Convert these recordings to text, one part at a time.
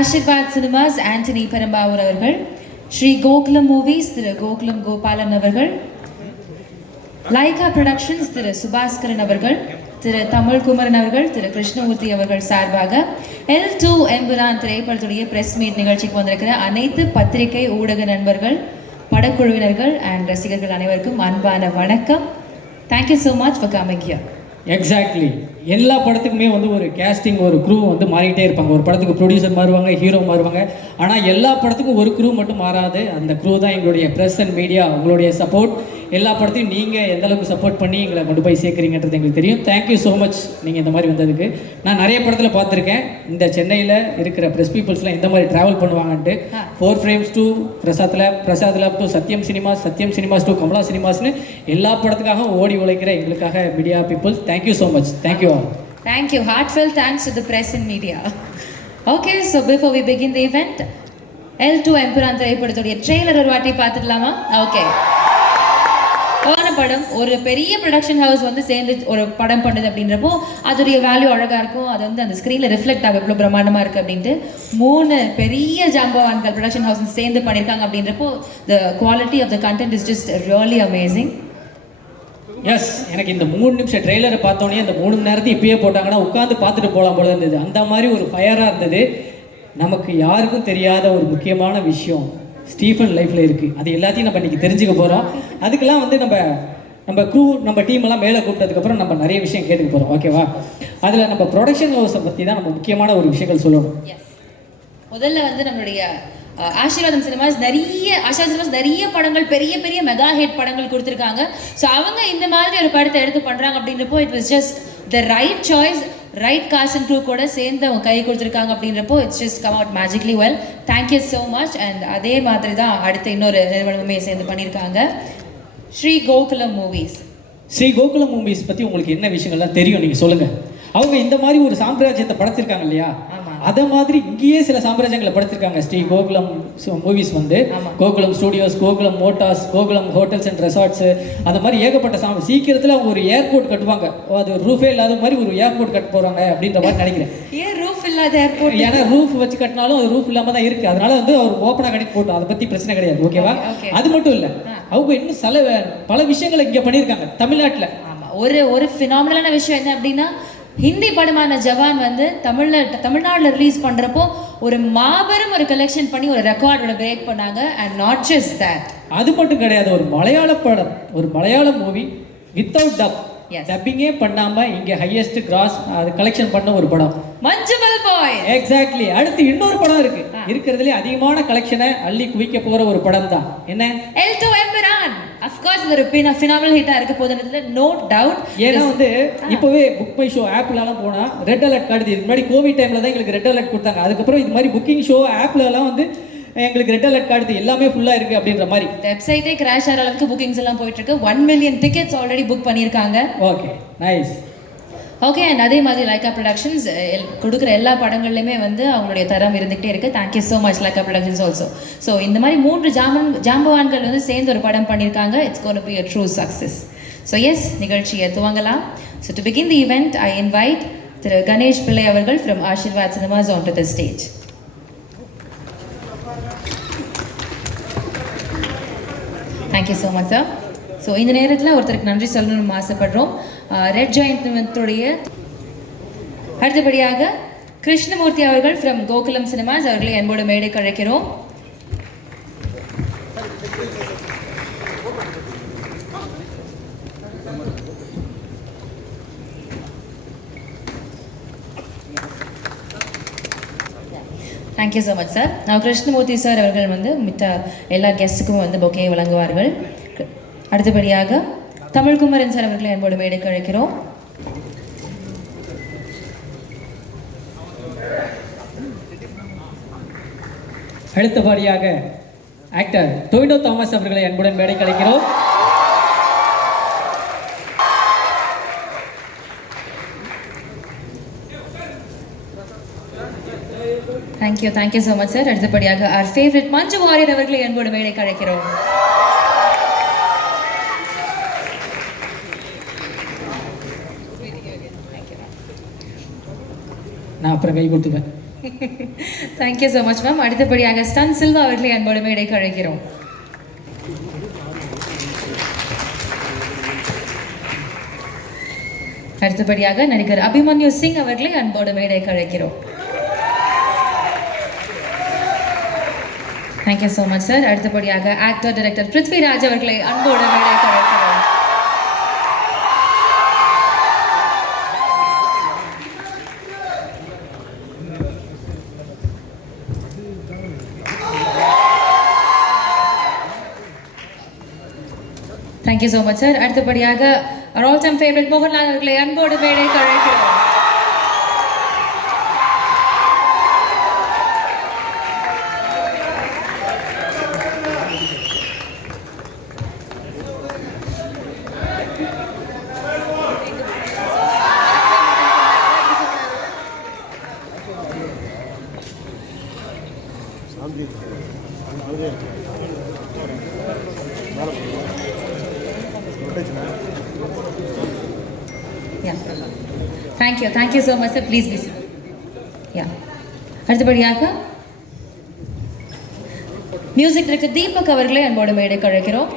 Aashirvaad cinemas Antony Perumbavoor அவர்கள், Sri Gokulam movies திரு கோகுலம் கோபாலன் அவர்கள், Lyca productions திரு சுபாஸ்கரன் அவர்கள், திரு தமிழ்குமரன் அவர்கள், திரு கிருஷ்ணமூர்த்தி அவர்கள் சார்பாக L2 எம்புரான் திரைப்படத்துடைய பிரஸ் மீட் நிகழ்ச்சிக்கு வந்திருக்கிற அனைத்து பத்திரிகை ஊடக நண்பர்கள், படக்குழுவினர்கள் அண்ட் ரசிகர்கள் அனைவருக்கும் அன்பான வணக்கம். Thank you so much for coming here. Exactly. எல்லா படத்துக்குமே வந்து ஒரு கேஸ்டிங், ஒரு க்ரூ வந்து மாறிக்கிட்டே இருப்பாங்க. ஒரு படத்துக்கு ப்ரொடியூசர் மாறுவாங்க, ஹீரோ மாறுவாங்க. ஆனால் எல்லா படத்துக்கும் ஒரு க்ரூ மட்டும் மாறாது. அந்த க்ரூ தான் எங்களுடைய ப்ரெஸ் அண்ட் மீடியா. உங்களுடைய சப்போர்ட் எல்லா படத்தையும் நீங்கள் எந்த அளவுக்கு சப்போர்ட் பண்ணி எங்களை கொண்டு போய் சேர்க்குறீங்கன்றது எங்களுக்கு தெரியும். தேங்க்யூ ஸோ மச் நீங்கள் இந்த மாதிரி வந்ததுக்கு. நான் நிறைய படத்தில் பார்த்துருக்கேன். இந்த சென்னையில் இருக்கிற ப்ரெஸ் பீப்புள்ஸ்லாம் இந்த மாதிரி ட்ராவல் பண்ணுவாங்கன்ட்டு. 4 frames to Prasad lab to Sathyam cinemas to Kamala சினிமாஸ்னு எல்லா படத்துக்காக ஓடி உழைக்கிற எங்களுக்காக media people, thank you so much. Thank you all. Thank you. Heartfelt thanks to the press and media. Okay, so before we begin the event, L2 Empuraan திரைப்படத்துடைய trailer ஒரு வாட்டி பார்த்துடலாமா? ஓகே. போன படம் ஒரு பெரிய ப்ரொடக்ஷன் ஹவுஸ் வந்து சேர்ந்து ஒரு படம் பண்ணுது அப்படின்றப்போ அதோடைய வேல்யூ அழகாக இருக்கும். அது வந்து அந்த ஸ்க்ரீனில் ரிஃப்ளெக்ட் ஆகும் எவ்வளோ பிரமாண்டமாக இருக்குது அப்படின்ட்டு. 3 பெரிய ஜாம்பவான்கள் ப்ரொடக்ஷன் ஹவுஸ் சேர்ந்து பண்ணியிருக்காங்க அப்படின்றப்போ the quality of the content is just really amazing. Yes, எனக்கு இந்த 3 நிமிஷம் ட்ரெய்லரை பார்த்தோன்னே அந்த 3 மணி நேரத்தையும் இப்பயே போட்டாங்கன்னா உட்காந்து பார்த்துட்டு போகலாம் போல இருந்தது. அந்த மாதிரி ஒரு ஃபயராக இருந்தது. நமக்கு யாருக்கும் தெரியாத ஒரு முக்கியமான விஷயம் ஸ்டீஃபன் லைஃப்பில் இருக்குது. அது எல்லாத்தையும் நம்ம இன்றைக்கி தெரிஞ்சுக்க போகிறோம். அதுக்கெல்லாம் வந்து நம்ம க்ரூ, நம்ம டீம் எல்லாம் மேலே கூப்பிட்டதுக்கப்புறம் நம்ம நிறைய விஷயம் கேட்டுக்க போகிறோம். ஓகேவா? அதில் நம்ம ப்ரொடக்ஷன் ஹவுஸை பற்றி தான் நம்ம முக்கியமான ஒரு விஷயங்கள் சொல்லணும். முதல்ல வந்து நம்மளுடைய ஆஷிர்வாதம் சினிமாஸ் நிறைய படங்கள், பெரிய பெரிய மெகா ஹிட் படங்கள் கொடுத்துருக்காங்க. ஸோ அவங்க இந்த மாதிரி ஒரு படத்தை எடுத்து பண்ணுறாங்க அப்படின்றப்போ it was just the right choice. Right cast and crew கூட சேர்ந்து அவங்க கை கொடுத்துருக்காங்க அப்படின்றப்போ it's just come out magically well. Thank you so much. And அதே மாதிரி தான் அடுத்த இன்னொரு நிறுவனமே சேர்ந்து பண்ணியிருக்காங்க, ஸ்ரீ கோகுலம் மூவிஸ். ஸ்ரீ கோகுலம் மூவிஸ் பற்றி உங்களுக்கு என்ன விஷயங்கள்லாம் தெரியும் நீங்கள் சொல்லுங்கள். அவங்க இந்த மாதிரி ஒரு சாம்ராஜ்யத்தை படைச்சிருக்காங்க இல்லையா? அதே மாதிரி இங்கேயே சில சாம்ராஜ்யங்களை படைச்சிருக்காங்க. ஸ்ரீ கோகுலம் மூவிஸ் வந்து Gokulam studios, Gokulam Motors, Gokulam hotels and resorts, அந்த மாதிரி ஏகப்பட்ட சீக்கிரத்தில் அவங்க ஒரு ஏர்போர்ட் கட்டுவாங்க. அது ரூஃபே இல்லாத மாதிரி ஒரு ஏர்போர்ட் கட்ட போகிறாங்க அப்படின்ற மாதிரி நினைக்கிறேன். ஏன் ரூஃப் இல்லாத ஏர்போர்ட்? ஏன்னா ரூஃப் வச்சு கட்டினாலும் அது ரூஃப் இல்லாமல் தான் இருக்குது. அதனால வந்து அவர் ஓப்பனாக கட்டி போட்டோம். அதை பற்றி பிரச்சனை கிடையாது. ஓகேவா? அது மட்டும் இல்லை, அவங்க இன்னும் பல விஷயங்களை இங்கே பண்ணியிருக்காங்க தமிழ்நாட்டில். ஆமாம், ஒரு ஃபினாமினலான விஷயம் என்ன அப்படின்னா, ஹிந்தி படமான ஜவான் வந்து தமிழ்நாட்டில் ரிலீஸ் பண்ணுறப்போ ஒரு மாபெரும் ஒரு கலெக்ஷன் பண்ணி ஒரு ரெக்கார்டோட பிரேக் பண்ணாங்க. அண்ட் நாட் ஜஸ்ட் தட், அது மட்டும் கிடையாது. ஒரு மலையாள படம், ஒரு மலையாள மூவி வித்தவுட் டப்பிங்கே பண்ணாம இங்க ஹையஸ்ட் கிராஸ் அது கலெக்ஷன் பண்ண ஒரு படம் மஞ்சுமல் பாய். எக்ஸாக்ட்லி. அடுத்து இன்னொரு படம் இருக்கு, இருக்கிறதுலே அதிகமான கலெக்ஷனை அள்ளி குவிக்க போற ஒரு படம் தான் என்ன? L2 எம்புரான். Of course இது ஒரு phenomenal ஹிட்டா இருக்க போகுதுன்றதுல நோ டவுட். ஏன்னா வந்து இப்போவே புக் மை ஷோ ஆப்லலாம் போனா ரெட் அலர்ட் காட்டுது. இதுக்கு முன்னாடி கோவிட் டைம்ல தான் எங்களுக்கு ரெட் அலர்ட் கொடுத்தாங்க. அதுக்கப்புறம் இது மாதிரி புக்கிங் ஷோ ஆப்லலாம் வந்து எங்களுக்கு ரெட் அலர்ட் காட்டுது, எல்லாமே ஃபுல்லாக இருக்குது அப்படின்ற மாதிரி. வெப்சைட்டே கிராஷ் ஆகிற அளவுக்கு புக்கிங்ஸ் எல்லாம் போயிட்டுருக்கு. 1 million டிக்கெட்ஸ் ஆல்ரெடி புக் பண்ணியிருக்காங்க. Okay, nice. ஓகே, அண்ட் அதே மாதிரி லைகா ப்ரொடக்ஷன்ஸ் கொடுக்குற எல்லா படங்கள்லையுமே வந்து அவங்களுடைய தரம் இருந்துகிட்டே இருக்குது. Thank you so much Lyca productions also. So இந்த மாதிரி 3 ஜாம்பவான்கள் வந்து சேர்ந்து ஒரு படம் பண்ணியிருக்காங்க. It's gonna be a true success. So yes, நிகழ்ச்சியை துவங்கலாம். So to begin the event I invite திரு கணேஷ் பிள்ளை அவர்கள் from Aashirvad cinemas on to the stage. Thank you so much sir. So இந்த நேரத்தில் ஒருத்தருக்கு நன்றி சொல்லணும்னு ஆசைப்படுறோம். ரெட் ஜாயிண்ட் நிறுவனத்துடைய அடுத்தபடியாக கிருஷ்ணமூர்த்தி அவர்கள் ஃப்ரம் கோகுலம் சினிமாஸ் அவர்களை அன்போடு மேடைக்கு அழைக்கிறோம். Thank you so much sir. நான் கிருஷ்ணமூர்த்தி சார் அவர்கள் வந்து மித்த எல்லா கெஸ்ட்டுக்கும் வந்து பொக்கே வழங்குவார்கள். அடுத்தபடியாக தமிழ்குமரன் சார் அவர்களை அன்போடு மேடைக்கு அழைக்கிறோம். அடுத்தபடியாக ஆக்டர் டொவினோ தாமஸ் அவர்களை அன்புடன் மேடைக்கு அழைக்கிறோம். Thank you so much sir. அடுத்தபடியாக அவர் ஃபேவரட் மஞ்சு வாரியர் அவர்களை அன்போடு மேடைக்கு அழைக்கிறோம். நான் அப்புறம் கை கொடுத்துப்பேன். Thank you so much ma'am. அடுத்தபடியாக ஸ்டன் சில்வா அவர்களை அன்போடு மேடைக்கு அழைக்கிறோம். அடுத்தபடியாக நடிகர் அபிமன்யு சிங் அவர்களை அன்போடு மேடைக்கு அழைக்கிறோம். Thank you so much sir. அடுத்தபடியாக ஆக்டர் டைரக்டர் பிருத்விராஜ் அவர்களை அன்போடு மேடைக்கு அழைக்கிறோம். Thank you so much sir. அடுத்தபடியாக ஆல் டைம் ஃபேவரட் மோகன்லால் அவர்களை அன்போடு மேடைக்கு அழைக்கிறோம். Thank you so much sir. Please be seated. அடுத்தபடியாக மியூசிக் டைரக்டர் தீபக் அவர்களை அன்போடு மேடைக்கு அழைக்கிறோம்.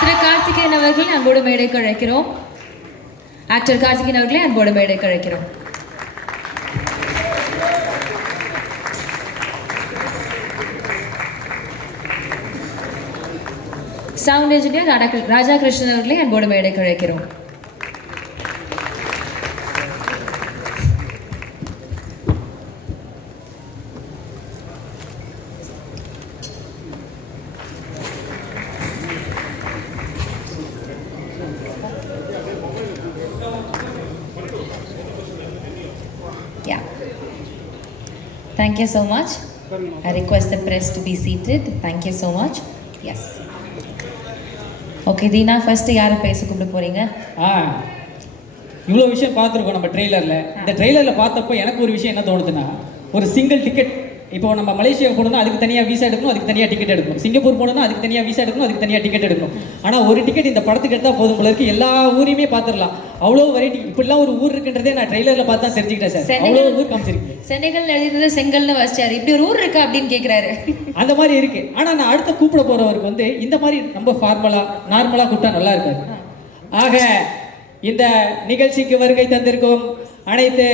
திரு கார்த்திகேயன் அவர்களை அன்போடு மேடைக்கு அழைக்கிறோம். ஆக்டர் கார்த்திகேயன் அவர்களை அன்போடு மேடைக்கு அழைக்கிறோம். சவுண்ட் இன்ஜினியர் ராஜா கிருஷ்ணன் அவர்களை அன்போடு மேடைக்கு அழைக்கிறோம். Thank you so much. I request the press to be seated. Thank you so much. Yes. Okay, Deena, first யாரை பேச கூப்பிட போறீங்க? இவ்வளோ விஷயம் பார்த்துருக்கோம் நம்ம ட்ரெய்லரில். இந்த ட்ரெய்லரில் பார்த்தப்போ எனக்கு ஒரு விஷயம் என்ன தோணுதுன்னா, ஒரு சிங்கிள் டிக்கெட். இப்போ நம்ம மலேசியா போகணும்னா அதுக்கு தனியாக வீசா எடுக்கணும், அதுக்கு தனியாக டிக்கெட் எடுக்கணும். சிங்கப்பூர் போகணும்னா அதுக்கு தனியாக வீசா எடுக்கணும், அதுக்கு தனியாக டிக்கெட் எடுக்கணும். ஆனால் ஒரு டிக்கெட் இந்த படத்துக்கு எடுத்தால் போதும் போல இருக்கு. எல்லா ஊரையுமே பார்த்துடலாம். அவ்வளோ வெரைட்டி. இப்படிலாம் ஒரு ஊர் இருக்குன்றதே நான் ட்ரெய்லரில் பார்த்து தான் தெரிஞ்சுக்கிட்டேன் சார். அவ்வளோ ஊர் காமிச்சிருக்கு. சென்னைகள் எழுதினது செங்கல்னு வச்சாரு. இப்படி ஒரு ஊர் இருக்கா அப்படின்னு கேட்குறாரு. அந்த மாதிரி இருக்கு. ஆனால் நான் அடுத்த கூப்பிட போகிறவருக்கு வந்து இந்த மாதிரி ரொம்ப நார்மலாக கூப்பிட்டா நல்லா இருக்காது. ஆக இந்த நிகழ்ச்சிக்கு வருகை தந்திருக்கும் அனைத்து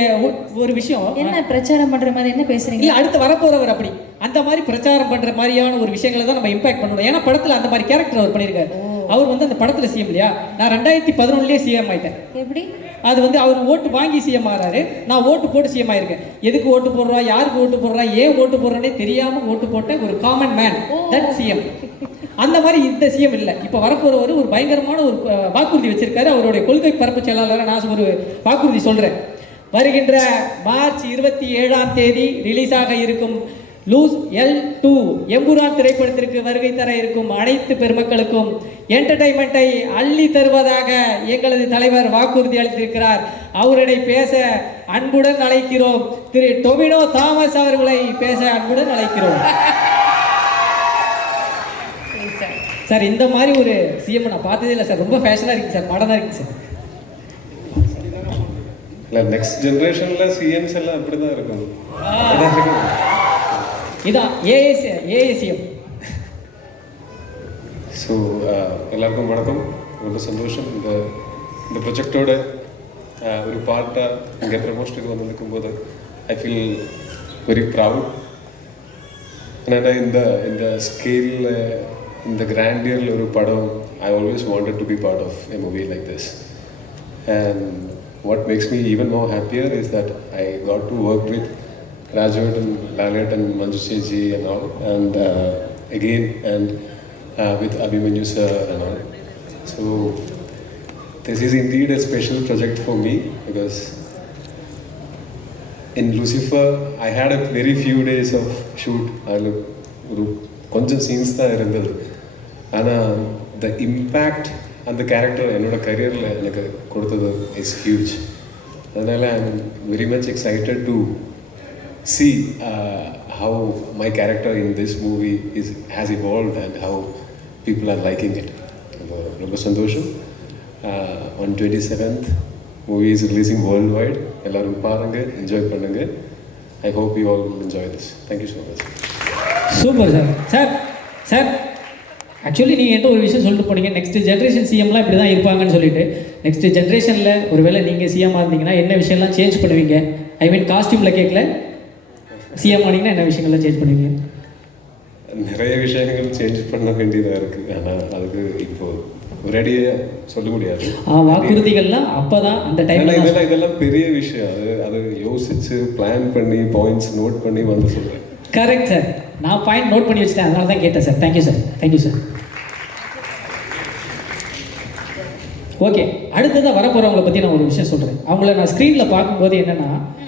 ஒரு விஷயம் என்ன பிரச்சாரம் பண்ற மாதிரி என்ன பேசுறீங்க? இல்லை, அடுத்து வரப்போறவர் அப்படி அந்த மாதிரி பிரச்சாரம் பண்ற மாதிரியான ஒரு விஷயங்களை தான் நம்ம இம்பாக்ட் பண்ணணும். ஏன்னா படத்துல அந்த மாதிரி கேரக்டர் அவர் பண்ணியிருக்காரு. அவர் வந்து அந்த படத்துல சிஎம் இல்லையா? நான் 2011 சிஎம் ஆயிட்டேன். எப்படி? அது வந்து அவர் ஓட்டு வாங்கி சிஎம் ஆறாரு, நான் ஓட்டு போட்டு சிஎம் ஆயிருக்கேன். எதுக்கு ஓட்டு போடுறா, யாருக்கு ஓட்டு போடுறா, ஏன் ஓட்டு போடுறானே தெரியாம ஓட்டு போட்ட ஒரு காமன் மேன் தட் சிஎம். அந்த மாதிரி இந்த சிஎம் இல்லை. இப்போ வரப்போறவர் ஒரு பயங்கரமான ஒரு வாக்குறுதி வச்சிருக்காரு. அவருடைய கொள்கை பரப்பு செயலாளராக நான் ஒரு வாக்குறுதி சொல்றேன். வருகின்ற மார்ச் 27ஆம் தேதி ரிலீஸ் ஆக இருக்கும் லூஸ் L2 எம்புரான் திரைப்படத்திற்கு வருகை தர இருக்கும் அனைத்து பெருமக்களுக்கும் என்டர்டைன்மெண்ட்டை அள்ளி தருவதாக எங்களது தலைவர் வாக்குறுதி அளித்திருக்கிறார். அவருடைய பேச அன்புடன் அழைக்கிறோம். திரு டொமினோ தாமஸ் அவர்களை பேச அன்புடன் அழைக்கிறோம். சார், இந்த மாதிரி ஒரு சிஎம் நான் பார்த்ததே இல்லை சார். ரொம்ப ஃபேஷனாக இருக்குது சார், மாடர்னாக இருக்குது சார். இல்லை, நெக்ஸ்ட் ஜென்ரேஷனில் சிஎம்ஸ் எல்லாம் அப்படி தான் இருக்கும். இதான் ஏஏசிஎம். ஸோ எல்லாருக்கும் வணக்கம். ரொம்ப சந்தோஷம் இந்த ப்ரொஜெக்டோட ஒரு பார்ட்டாக இங்கே ப்ரமோஷனுக்கு வந்திருக்கும் போது ஐ ஃபீல் வெரி ப்ரவுட். ஏன்னா இந்த ஸ்கேலில் இந்த கிராண்டியரில் ஒரு படம் I always wanted to be part of a movie like this. And what makes me even more happier is that I got to work with Rajat and Lalit and Manju ji and all, and again with Abhimanyu sir and all. So this is indeed a special project for me because in Lucifer I had a very few days of shoot. கொஞ்சம் scenes தான் இருந்தது. ஆனால் the impact அந்த character என்னோட கரியரில் எனக்கு கொடுத்தது is huge. அதனால் I am very much excited to see how my character in this movie has evolved and how people are liking it. ரொம்ப சந்தோஷம். On 27th movie is releasing worldwide. எல்லாரும் பாருங்க, enjoy பண்ணுங்க. I hope you all will enjoy this. Thank you so much. Super sir actually நீங்கள் என்ன ஒரு விஷயம் சொல்லிட்டு போனீங்க, நெக்ஸ்ட் ஜென்ரேஷன் சிஎம்லாம் இப்படி தான் இருப்பாங்கன்னு சொல்லிட்டு. நெக்ஸ்ட் ஜென்ரேஷனில் ஒருவேளை நீங்கள் சிஎம்மாக இருந்தீங்கன்னா என்ன விஷயம்லாம் சேஞ்ச் பண்ணுவீங்க? ஐ மீன் காஸ்டியூமில் கேட்கல, சிஎம் ஆனீங்கன்னா என்ன விஷயங்கள்லாம் சேஞ்ச் பண்ணுவீங்க? நிறைய விஷயங்கள் சேஞ்ச் பண்ண வேண்டியதாக இருக்குது. ஆனால் அதுக்கு இப்போ ஒரேடியாக சொல்ல முடியாது. வாக்குறுதிகள்லாம் அப்போ தான் அந்த டைம் இதெல்லாம் பெரிய விஷயம். அது யோசித்து பிளான் பண்ணி பாயிண்ட்ஸ் நோட் பண்ணி வந்து சொல்கிறேன். கரெக்ட் சார், நான் பாயிண்ட் நோட் பண்ணி வச்சுட்டேன், அதனால தான் கேட்டேன் சார். Thank you sir. ஓகே, அடுத்ததாக வரப்போகிறவங்களை பற்றி நான் ஒரு விஷயம் சொல்கிறேன். அவங்கள நான் ஸ்க்ரீனில் பார்க்கும்போது என்னென்னா,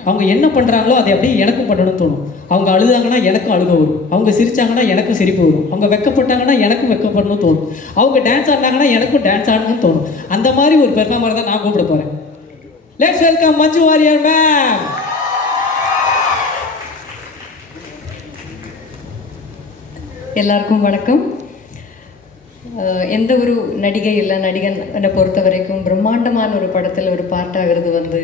அவங்க என்ன பண்ணுறாங்களோ அதை அப்படியே எனக்கும் பண்ணணும்னு தோணும். அவங்க அழுதாங்கன்னா எனக்கும் அழுக வரும், அவங்க சிரித்தாங்கன்னா எனக்கும் சிரிப்பு வரும், அவங்க வெக்கப்பட்டாங்கன்னா எனக்கும் வெக்கப்படணும்னு தோணும், அவங்க டான்ஸ் ஆடினாங்கன்னா எனக்கும் டான்ஸ் ஆடணும்னு தோணும். அந்த மாதிரி ஒரு பெர்ஃபார்மர் தான் நான் கூப்பிட போகிறேன். Let's welcome Manju Warrier ma'am. எல்லாருக்கும் வணக்கம். எந்த ஒரு நடிகை இல்லை நடிகன் என்னை பொறுத்த வரைக்கும் பிரம்மாண்டமான ஒரு படத்தில் ஒரு பார்ட் ஆகிறது வந்து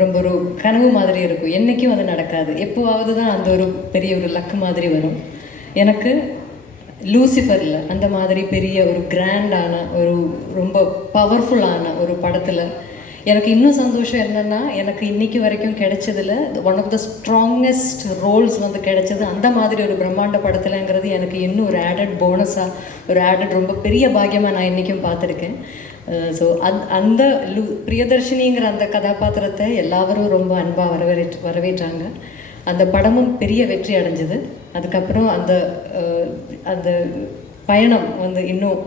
ரொம்ப ஒரு கனவு மாதிரி இருக்கும். என்றைக்கும் அது நடக்காது, எப்போவாவது தான் அந்த ஒரு பெரிய ஒரு லக்கு மாதிரி வரும். எனக்கு லூசிஃபரில் அந்த மாதிரி பெரிய ஒரு கிராண்டான ஒரு ரொம்ப பவர்ஃபுல்லான ஒரு படத்தில் எனக்கு இன்னும் சந்தோஷம் என்னென்னா, எனக்கு இன்றைக்கி வரைக்கும் கிடைச்சதில் one of the strongest roles வந்து கிடைச்சது அந்த மாதிரி ஒரு பிரம்மாண்ட படத்தில்ங்கிறது எனக்கு இன்னும் ஒரு ஆடட் போனஸாக, ஒரு ஆடட் ரொம்ப பெரிய பாக்கியமாக நான் இன்றைக்கும் பார்த்துருக்கேன். ஸோ அந்த பிரியதர்ஷினிங்கிற அந்த கதாபாத்திரத்தை எல்லாரும் ரொம்ப அன்பாக வரவேற்றாங்க. அந்த படமும் பெரிய வெற்றி அடைஞ்சிது. அதுக்கப்புறம் அந்த பயணம் வந்து இன்னும்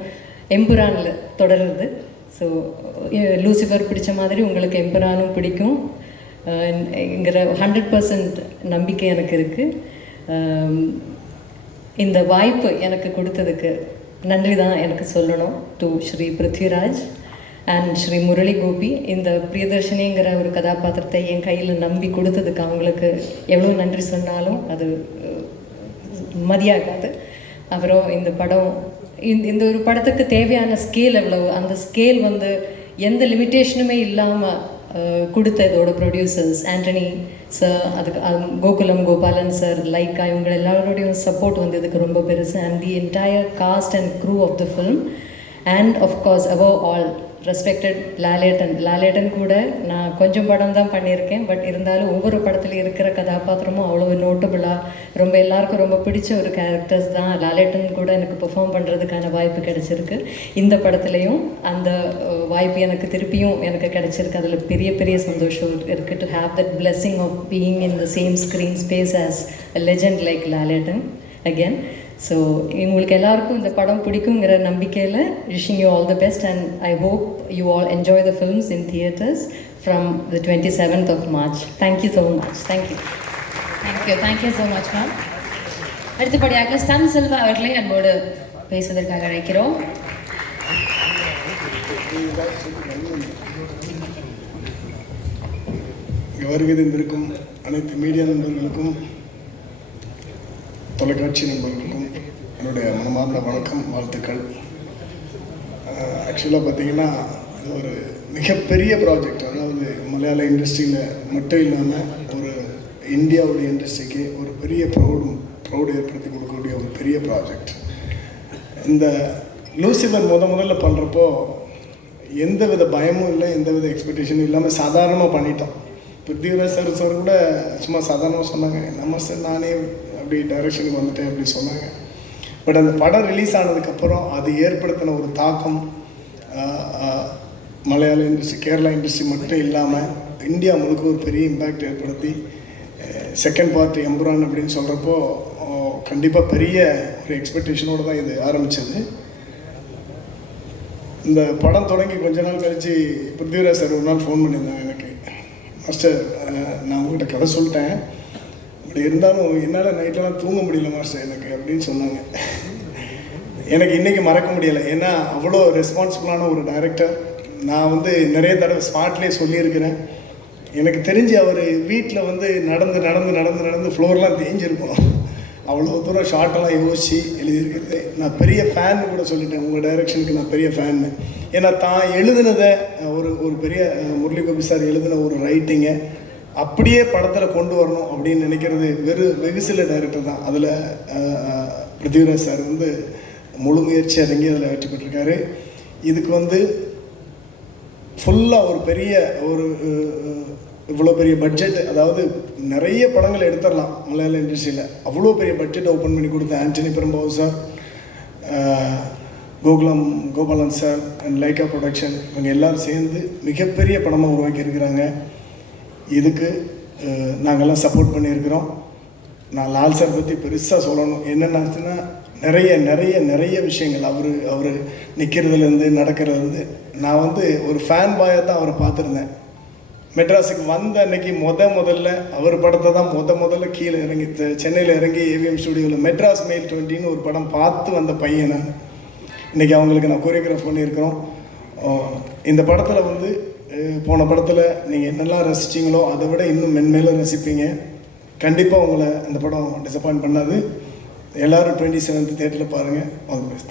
எம்புரானில் தொடருது. ஸோ லூசிஃபர் பிடிச்ச மாதிரி உங்களுக்கு எம்புரானும் பிடிக்கும் ங்கிற 100% நம்பிக்கை எனக்கு இருக்குது. இந்த வாய்ப்பு எனக்கு கொடுத்ததுக்கு நன்றி தான் எனக்கு சொல்லணும் டு ஸ்ரீ பிருத்விராஜ் அண்ட் ஸ்ரீ முரளி கோபி. இந்த பிரியதர்ஷினிங்கிற ஒரு கதாபாத்திரத்தை என் கையில் நம்பி கொடுத்ததுக்கு அவங்களுக்கு எவ்வளோ நன்றி சொன்னாலும் அது மதியாகாது. அப்புறம் இந்த படம் இந்த ஒரு படத்துக்கு தேவையான ஸ்கேல் எவ்வளவு, அந்த ஸ்கேல் வந்து எந்த லிமிட்டேஷனுமே இல்லாமல் கொடுத்த இதோட ப்ரொடியூசர்ஸ் ஆண்டனி சார், அதுக்கு கோகுலம் கோபாலன் சார், லைக்கா, இவங்க எல்லாரோடையும் சப்போர்ட் வந்து இதுக்கு ரொம்ப பெருசு. And the entire cast and crew of the film and of course above all respected Lalettan கூட நான் கொஞ்சம் படம் தான் பண்ணியிருக்கேன். பட் இருந்தாலும் ஒவ்வொரு படத்துலையும் இருக்கிற கதாபாத்திரமும் அவ்வளோ நோட்டபுளாக ரொம்ப எல்லாருக்கும் ரொம்ப பிடிச்ச ஒரு கேரக்டர்ஸ் தான். லாலேட்டன் கூட எனக்கு பெர்ஃபார்ம் பண்ணுறதுக்கான வாய்ப்பு கிடைச்சிருக்கு. இந்த படத்துலையும் அந்த வாய்ப்பு எனக்கு திருப்பியும் எனக்கு கிடைச்சிருக்கு. அதில் பெரிய பெரிய சந்தோஷம் இருக்குது. To have that blessing of being in the same screen space as a legend like Lalettan again. So உங்களுக்கு எல்லாருக்கும் இந்த படம் பிடிக்குங்கிற நம்பிக்கையில் wishing you all the best and I hope you all enjoy the films in theatres from the 27th of March. Thank you so much. Thank you so much ma'am. அடுத்தபடியாக stunt Selva அவர்களை அன்போடு பேசுவதற்காக அழைக்கிறோம். வருகை தந்திருக்கும் அனைத்து மீடியா நண்பர்களுக்கும் தொலைக்காட்சி நண்பர்களுக்கும் என்னுடைய மனமார்ந்த வணக்கம், வாழ்த்துக்கள். ஆக்சுவலாக பார்த்தீங்கன்னா இது ஒரு மிகப்பெரிய ப்ராஜெக்ட். அதாவது மலையாள இண்டஸ்ட்ரியில் மட்டும் இல்லாமல் ஒரு இந்தியாவுடைய இண்டஸ்ட்ரிக்கு ஒரு பெரிய ப்ரௌட் ஏற்படுத்தி கொடுக்கக்கூடிய ஒரு பெரிய ப்ராஜெக்ட். இந்த லூசிஃபர் முதல்ல பண்ணுறப்போ எந்த வித பயமும் இல்லை, எந்த வித எக்ஸ்பெக்டேஷனும் இல்லாமல் சாதாரணமாக பண்ணிட்டோம். பிருத்திவிராஜ் சார் கூட சும்மா சாதாரணமாக சொன்னாங்க, நம்ம சார் நானே அப்படி டைரக்ஷனுக்கு வந்துட்டேன் அப்படி சொன்னாங்க. பட் அந்த படம் ரிலீஸ் ஆனதுக்கப்புறம் அது ஏற்படுத்தின ஒரு தாக்கம் மலையாள இண்டஸ்ட்ரி, கேரளா இண்டஸ்ட்ரி மட்டும் இல்லாமல் இந்தியா முழுக்க ஒரு பெரிய இம்பேக்ட் ஏற்படுத்தி செகண்ட் பார்ட் எம்புரான் அப்படின்னு சொல்கிறப்போ கண்டிப்பாக பெரிய ஒரு எக்ஸ்பெக்டேஷனோடு தான் இது ஆரம்பித்தது. இந்த படம் தொடங்கி கொஞ்ச நாள் கழித்து பிருத்திவிராஜ் சார் ஒரு நாள் ஃபோன் பண்ணியிருந்தாங்க எனக்கு, மாஸ்டர் நான் உங்கள்கிட்ட கதை சொல்லிட்டேன், அப்படி இருந்தாலும் என்னால் நைட்டெல்லாம் தூங்க முடியல மாஸ்டர் எனக்கு அப்படின்னு சொன்னாங்க. எனக்கு இன்றைக்கி மறக்க முடியலை. ஏன்னா அவ்வளோ ரெஸ்பான்சிபிளான ஒரு டைரக்டர். நான் வந்து நிறைய தடவை ஸ்பாட்லேயே சொல்லியிருக்கிறேன், எனக்கு தெரிஞ்சு அவர் வீட்டில் வந்து நடந்து நடந்து நடந்து நடந்து ஃப்ளோர்லாம் தேஞ்சிருக்கும். அவ்வளோ தூரம் ஷார்ட்டெல்லாம் யோசித்து எழுதியிருக்கிறது. நான் பெரிய ஃபேன் கூட சொல்லிட்டேன், உங்கள் டைரக்ஷனுக்கு நான் பெரிய ஃபேன்னு. ஏன்னா தான் எழுதுனதை ஒரு பெரிய முரளி கோபி சார் எழுதின ஒரு ரைட்டிங்கை அப்படியே படத்தில் கொண்டு வரணும் அப்படின்னு நினைக்கிறது வெகு சில டைரக்டர் தான். அதில் பிருத்திவிராஜ் சார் வந்து முழு முயற்சி அடங்கி அதில் வெற்றி பெற்றிருக்காரு. இதுக்கு வந்து ஃபுல்லாக ஒரு பெரிய இவ்வளோ பெரிய பட்ஜெட், அதாவது நிறைய படங்கள் எடுத்துடலாம் மலையாள இண்டஸ்ட்ரியில். அவ்வளோ பெரிய பட்ஜெட் ஓப்பன் பண்ணி கொடுத்த Antony Perumbavoor sir, Gopalan sir and Lyca production, இவங்க எல்லோரும் சேர்ந்து மிகப்பெரிய படமாக உருவாக்கியிருக்கிறாங்க. இதுக்கு நாங்கள்லாம் சப்போர்ட் பண்ணியிருக்கிறோம். நான் லால் சார் பற்றி பெருசாக சொல்லணும். என்னென்னாச்சுன்னா நிறைய நிறைய நிறைய விஷயங்கள் அவர் நிற்கிறதுலேருந்து நடக்கிறதுலேருந்து. நான் வந்து ஒரு ஃபேன் பாயாக தான் அவரை பார்த்துருந்தேன். மெட்ராஸுக்கு வந்த அன்னைக்கு முதல்ல அவர் படத்தை தான் முதல்ல கீழே இறங்கி சென்னையில் இறங்கி ஏவிஎம் ஸ்டுடியோவில் மெட்ராஸ் மெயில் 20ன்னு ஒரு படம் பார்த்து வந்த பையன் நான். இன்றைக்கி அவங்களுக்கு நான் கொரியோகிராஃப் பண்ணியிருக்கிறோம். இந்த படத்தில் வந்து போன படத்தில் நீங்கள் என்னெல்லாம் ரசிச்சிங்களோ அதை விட இன்னும் மென்மேலே ரசிப்பீங்க. கண்டிப்பாக உங்களை அந்த படம் டிசப்பாயிண்ட் பண்ணாது. எல்லாரும் 27th தேட்டரில் பாருங்கள். All the best.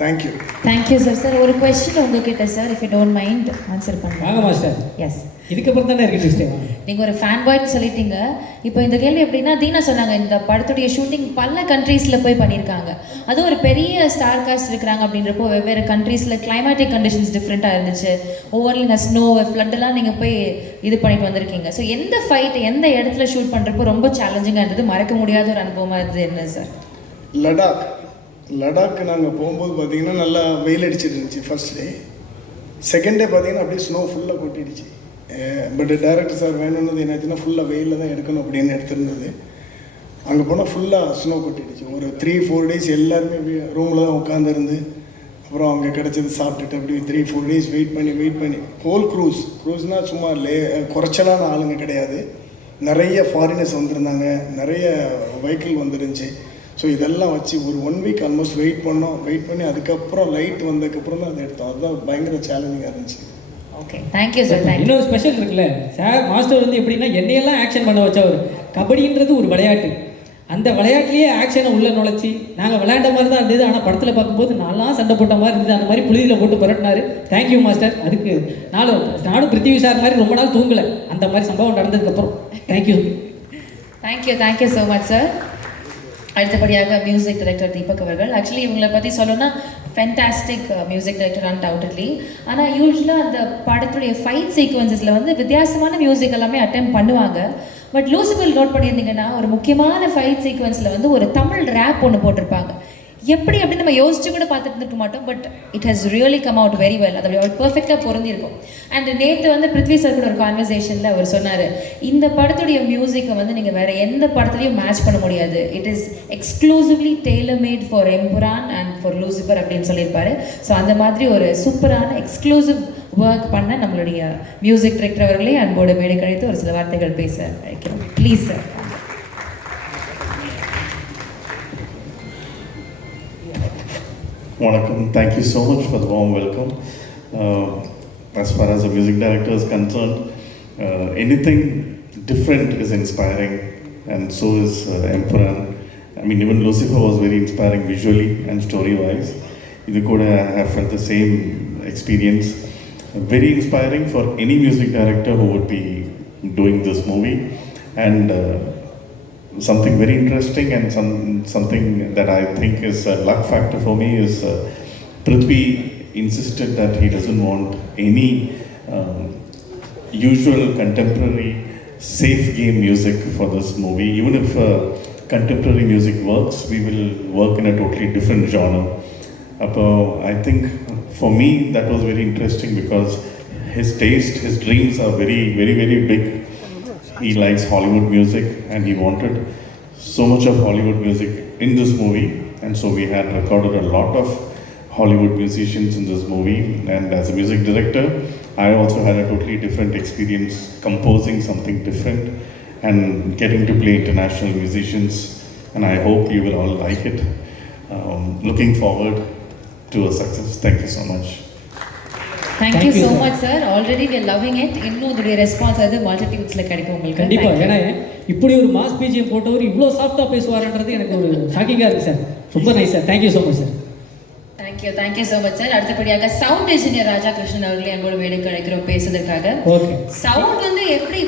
Thank you sir. Sir ஒரு கொஸ்டின் உங்ககிட்ட sir, if you don't mind answer பண்ணுங்க. வாங்க மாஸ்டர். எஸ், இதுக்கப்புறம் தானே இருக்கு லிஸ்ட். நீங்கள் ஒரு ஃபேன் பாய்னு சொல்லிட்டீங்க. இப்போ இந்த கேள்வி எப்படின்னா, தீனா சொன்னாங்க இந்த படத்துடைய ஷூட்டிங் பல கண்ட்ரீஸில் போய் பண்ணியிருக்காங்க. அதுவும் ஒரு பெரிய ஸ்டார் காஸ்ட் இருக்கிறாங்க அப்படின்றப்போ வெவ்வேறு கண்ட்ரீஸில் கிளைமேட்டிக் கண்டிஷன்ஸ் டிஃப்ரெண்ட்டாக இருந்துச்சு. ஒவ்வொரு ஸ்னோ ஃப்ளட்டெல்லாம் நீங்கள் போய் இது பண்ணிட்டு வந்திருக்கீங்க. ஸோ எந்த ஃபைட் எந்த இடத்துல ஷூட் பண்ணுறப்போ ரொம்ப சேலஞ்சிங்காக இருந்தது, மறக்க முடியாத ஒரு அனுபவமாக இருந்தது என்ன சார்? லடாக் நாங்கள் போகும்போது பார்த்திங்கன்னா நல்லா வெயில் அடிச்சிட்டு இருந்துச்சு ஃபர்ஸ்ட் டே. செகண்ட் டே பார்த்திங்கன்னா அப்படியே ஸ்னோ ஃபுல்லாக கொட்டிடுச்சு. பட் டைரக்டர் சார் வேணும்னது என்னாச்சுன்னா ஃபுல்லாக வெயிலில் தான் எடுக்கணும் அப்படின்னு எடுத்துருந்தது. அங்கே போனால் ஃபுல்லாக ஸ்னோ கொட்டிடுச்சு. ஒரு 3-4 days எல்லாருமே ரூமில் தான் உட்காந்துருந்து அப்புறம் அங்கே கிடச்சது சாப்பிட்டுட்டு அப்படி 3-4 days வெயிட் பண்ணி ஹோல் க்ரூஸ்னால் சும்மா குறைச்சலான ஆளுங்க கிடையாது. நிறைய ஃபாரினர்ஸ் வந்திருந்தாங்க, நிறைய வெஹிக்கிள் வந்துருந்துச்சு. ஸோ இதெல்லாம் வச்சு ஒரு 1 week ஆல்மோஸ்ட் வெயிட் பண்ணி அதுக்கப்புறம் லைட் வந்ததுக்கப்புறம் தான் அதை எடுத்தோம். அதுதான் பயங்கர சேலஞ்சிங்காக இருந்துச்சு. Okay, thank you sir. இன்னொரு ஸ்பெஷல் இருக்குல்ல சார், மாஸ்டர் வந்து எப்படின்னா என்னையெல்லாம் ஆக்ஷன் பண்ண வச்சவர். கபடின்றது ஒரு விளையாட்டு, அந்த விளையாட்டுலேயே ஆக்ஷனை உள்ளே நுழைச்சி நாங்கள் விளையாண்ட மாதிரி தான் இருந்தது. ஆனால் படத்தில் பார்க்கும்போது நான்லாம் சண்டை போட்ட மாதிரி இருந்தது. அந்த மாதிரி புழுதியில் போட்டு புரட்டினார். Thank you master. அதுக்கு நானும் பிருத்திவி சார் மாதிரி ரொம்ப நாள் தூங்கலை. அந்த மாதிரி சம்பவம் நடந்ததுக்கப்புறம் தேங்க்யூ ஸோ மச் சார். அடுத்தபடியாக மியூசிக் டைரக்டர் தீபக் அவர்கள். ஆக்சுவலி இவங்களை பற்றி சொல்லணும்னா ஃபென்டாஸ்டிக் மியூசிக் டைரக்டர் அன்டவுட்லி. ஆனால் யூஸ்வலாக அந்த படத்துடைய ஃபைட் சீக்வன்சஸில் வந்து வித்தியாசமான மியூசிக் எல்லாமே அட்டெம்ப்ட் பண்ணுவாங்க. பட் லூசிஃபர் நோட் பண்ணியிருந்தீங்கன்னா ஒரு முக்கியமான ஃபைட் சீக்வன்ஸில் வந்து ஒரு தமிழ் ரேப் ஒன்று போட்டிருப்பாங்க. எப்படி அப்படின்னு நம்ம யோசிச்சு கூட பார்த்துட்டு இருக்க மாட்டோம். But it has really come out very well. அது அப்படி பர்ஃபெக்டாக பொருந்திருக்கும். அண்ட் நேற்று வந்து பிருத்வி சார் கூட ஒரு கான்வர்சேஷனில் அவர் சொன்னார், இந்த படத்துடைய மியூசிக்கை வந்து நீங்கள் வேறு எந்த படத்துலையும் மேட்ச் பண்ண முடியாது. It is exclusively tailor made for Empuraan and for Lucifer அப்படின்னு சொல்லியிருப்பாரு. ஸோ அந்த மாதிரி ஒரு சூப்பரான எக்ஸ்க்ளூசிவ் ஒர்க் பண்ண நம்மளுடைய மியூசிக் டைரக்டர் அவர்களே அன்போடு மேடை கழித்து ஒரு சில வார்த்தைகள் பேச வைக்கிறோம். Please sir. Welcome. Thank you so much for the warm welcome. As far as a music director is concerned, anything different is inspiring, and so is Emperor. I mean, even Lucifer was very inspiring visually and story-wise. I have felt the same experience. Very inspiring for any music director who would be doing this movie, and something very interesting and something that I think is a luck factor for me is Prithvi insisted that he doesn't want any usual contemporary safe game music for this movie. Even if contemporary music works, we will work in a totally different genre. I think for me that was very interesting because his taste, his dreams are very, very, very big. He likes Hollywood music and he wanted so much of Hollywood music in this movie, and so we had recorded a lot of Hollywood musicians in this movie. And as a music director, I also had a totally different experience composing something different and getting to play international musicians, and I hope you will all like it. Looking forward to a success. Thank you so much. Thank you Thank you, so sir. Much sir. Already we are loving it. இன்னும் உங்களுடைய response அது மல்டிடியூட்ஸில் கிடைக்கும் உங்களுக்கு. கண்டிப்பா. Thank you. ஏன்னா இப்படி ஒரு mass BGM போட்டவர் இவ்வளோ சாஃப்டாக பேசுவாருன்றது எனக்கு ஒரு ஷாக்கிங்காக இருக்குது சார். ரொம்ப nice sir. Thank you so much sir. Thank you so much sir. அடுத்தபடியாக சவுண்ட் இன்ஜினியர் ராஜா கிருஷ்ணன் அவர்களை எங்களோட மேடைக்கு அழைக்கிறோம் பேசுறதுக்காக. ஓகே. சவுண்ட் வந்து எப்படி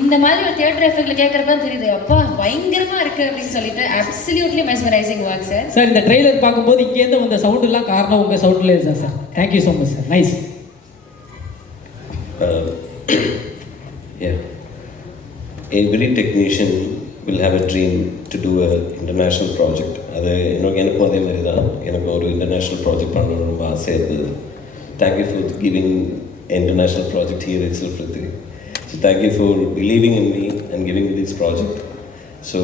இந்த மாதிரி ஒரு தியேட்டர் எஃபெக்ட்ல கேட்கறப்ப தான் தெரியுது, அப்பா பயங்கரமா இருக்கு அப்படின்னு சொல்லிட்டு. Absolutely mesmerising work sir. Sir இந்த ட்ரெய்லர் பார்க்கும்போது இங்கேருந்து வந்த சவுண்டெல்லாம் காரணம் உங்கள் சவுண்டில் இருந்தா sir. Thank you so much sir. Nice. Yeah. Every technician will have a dream to do an international project. அது எனக்கும் அதே மாதிரி தான். எனக்கு ஒரு இன்டர்நேஷ்னல் ப்ராஜெக்ட் பண்ணணும்னு ரொம்ப ஆசை இருந்தது. Thank you for giving international project here itself Rithvik. So thank you for believing in me and giving this project. So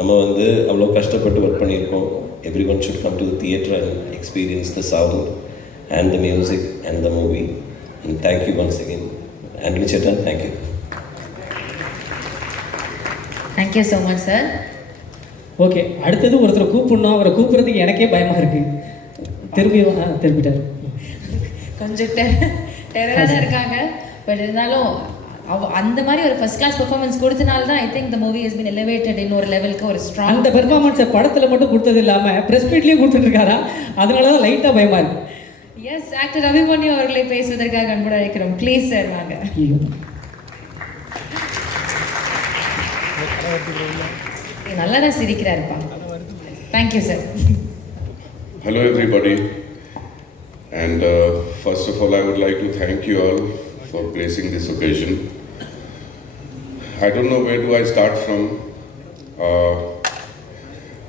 நம்ம வந்து அவ்வளோ கஷ்டப்பட்டு ஒர்க் பண்ணியிருக்கோம். Every one should come to the theatre and experience the sound and the music and the movie. And thank you once again. Anthony Chetan, thank you. Thank you so much sir. Okay. அடுத்தது ஒருத்தர் கூப்பிடணும். அவரை கூப்பிட்றதுக்கு எனக்கே பயமாக இருக்குது. திரும்பிட்டார். கொஞ்சம் டெரராக தான் இருக்காங்க. பட் இருந்தாலும் அந்த மாதிரி ஒரு ஃபர்ஸ்ட் கிளாஸ் பெர்ஃபார்மன்ஸ் கொடுத்தனால தான் I think the movie has been elevated இன்னொரு லெவலுக்கு ஒரு ஸ்ட்ராங். அந்த பெர்ஃபார்மன்ஸை படத்தில் மட்டும் கொடுத்தது இல்லாமல் ப்ரெஸ் மீட்லேயும் கொடுத்துட்ருக்காரா? அதனால தான் லைட்டாக பயமாக இருக்குது. எஸ், ஆக்டர் அபிமன்யு அவர்களை பேசுவதற்காக அன்போடு அழைக்கிறோம். ப்ளீஸ் சார் வாங்க. நல்லா தான் சிரிக்கிறாருப்பா. Thank you sir. Hello everybody, and first of all I would like to thank you all for gracing this occasion. I don't know where do I start from.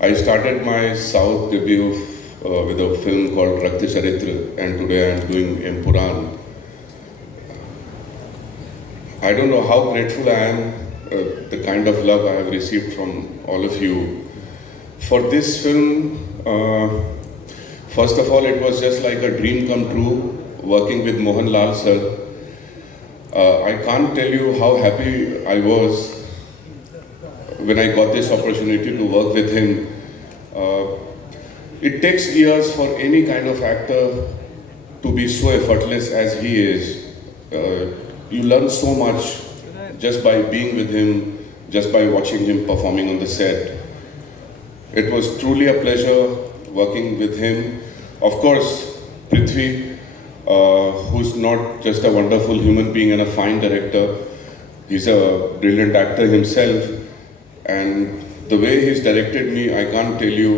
I started my South debut with a film called Rakta Charitra, and today I am doing Empuran. I don't know how grateful I am, the kind of love I have received from all of you. For this film, first of all, it was just like a dream come true working with Mohan Lal sir. I can't tell you how happy I was when I got this opportunity to work with him. It takes years for any kind of actor to be so effortless as he is. You learn so much just by being with him, just by watching him performing on the set. It was truly a pleasure working with him. Of course, Prithvi, who's not just a wonderful human being and a fine director, he's a brilliant actor himself. And the way he's directed me, I can't tell you,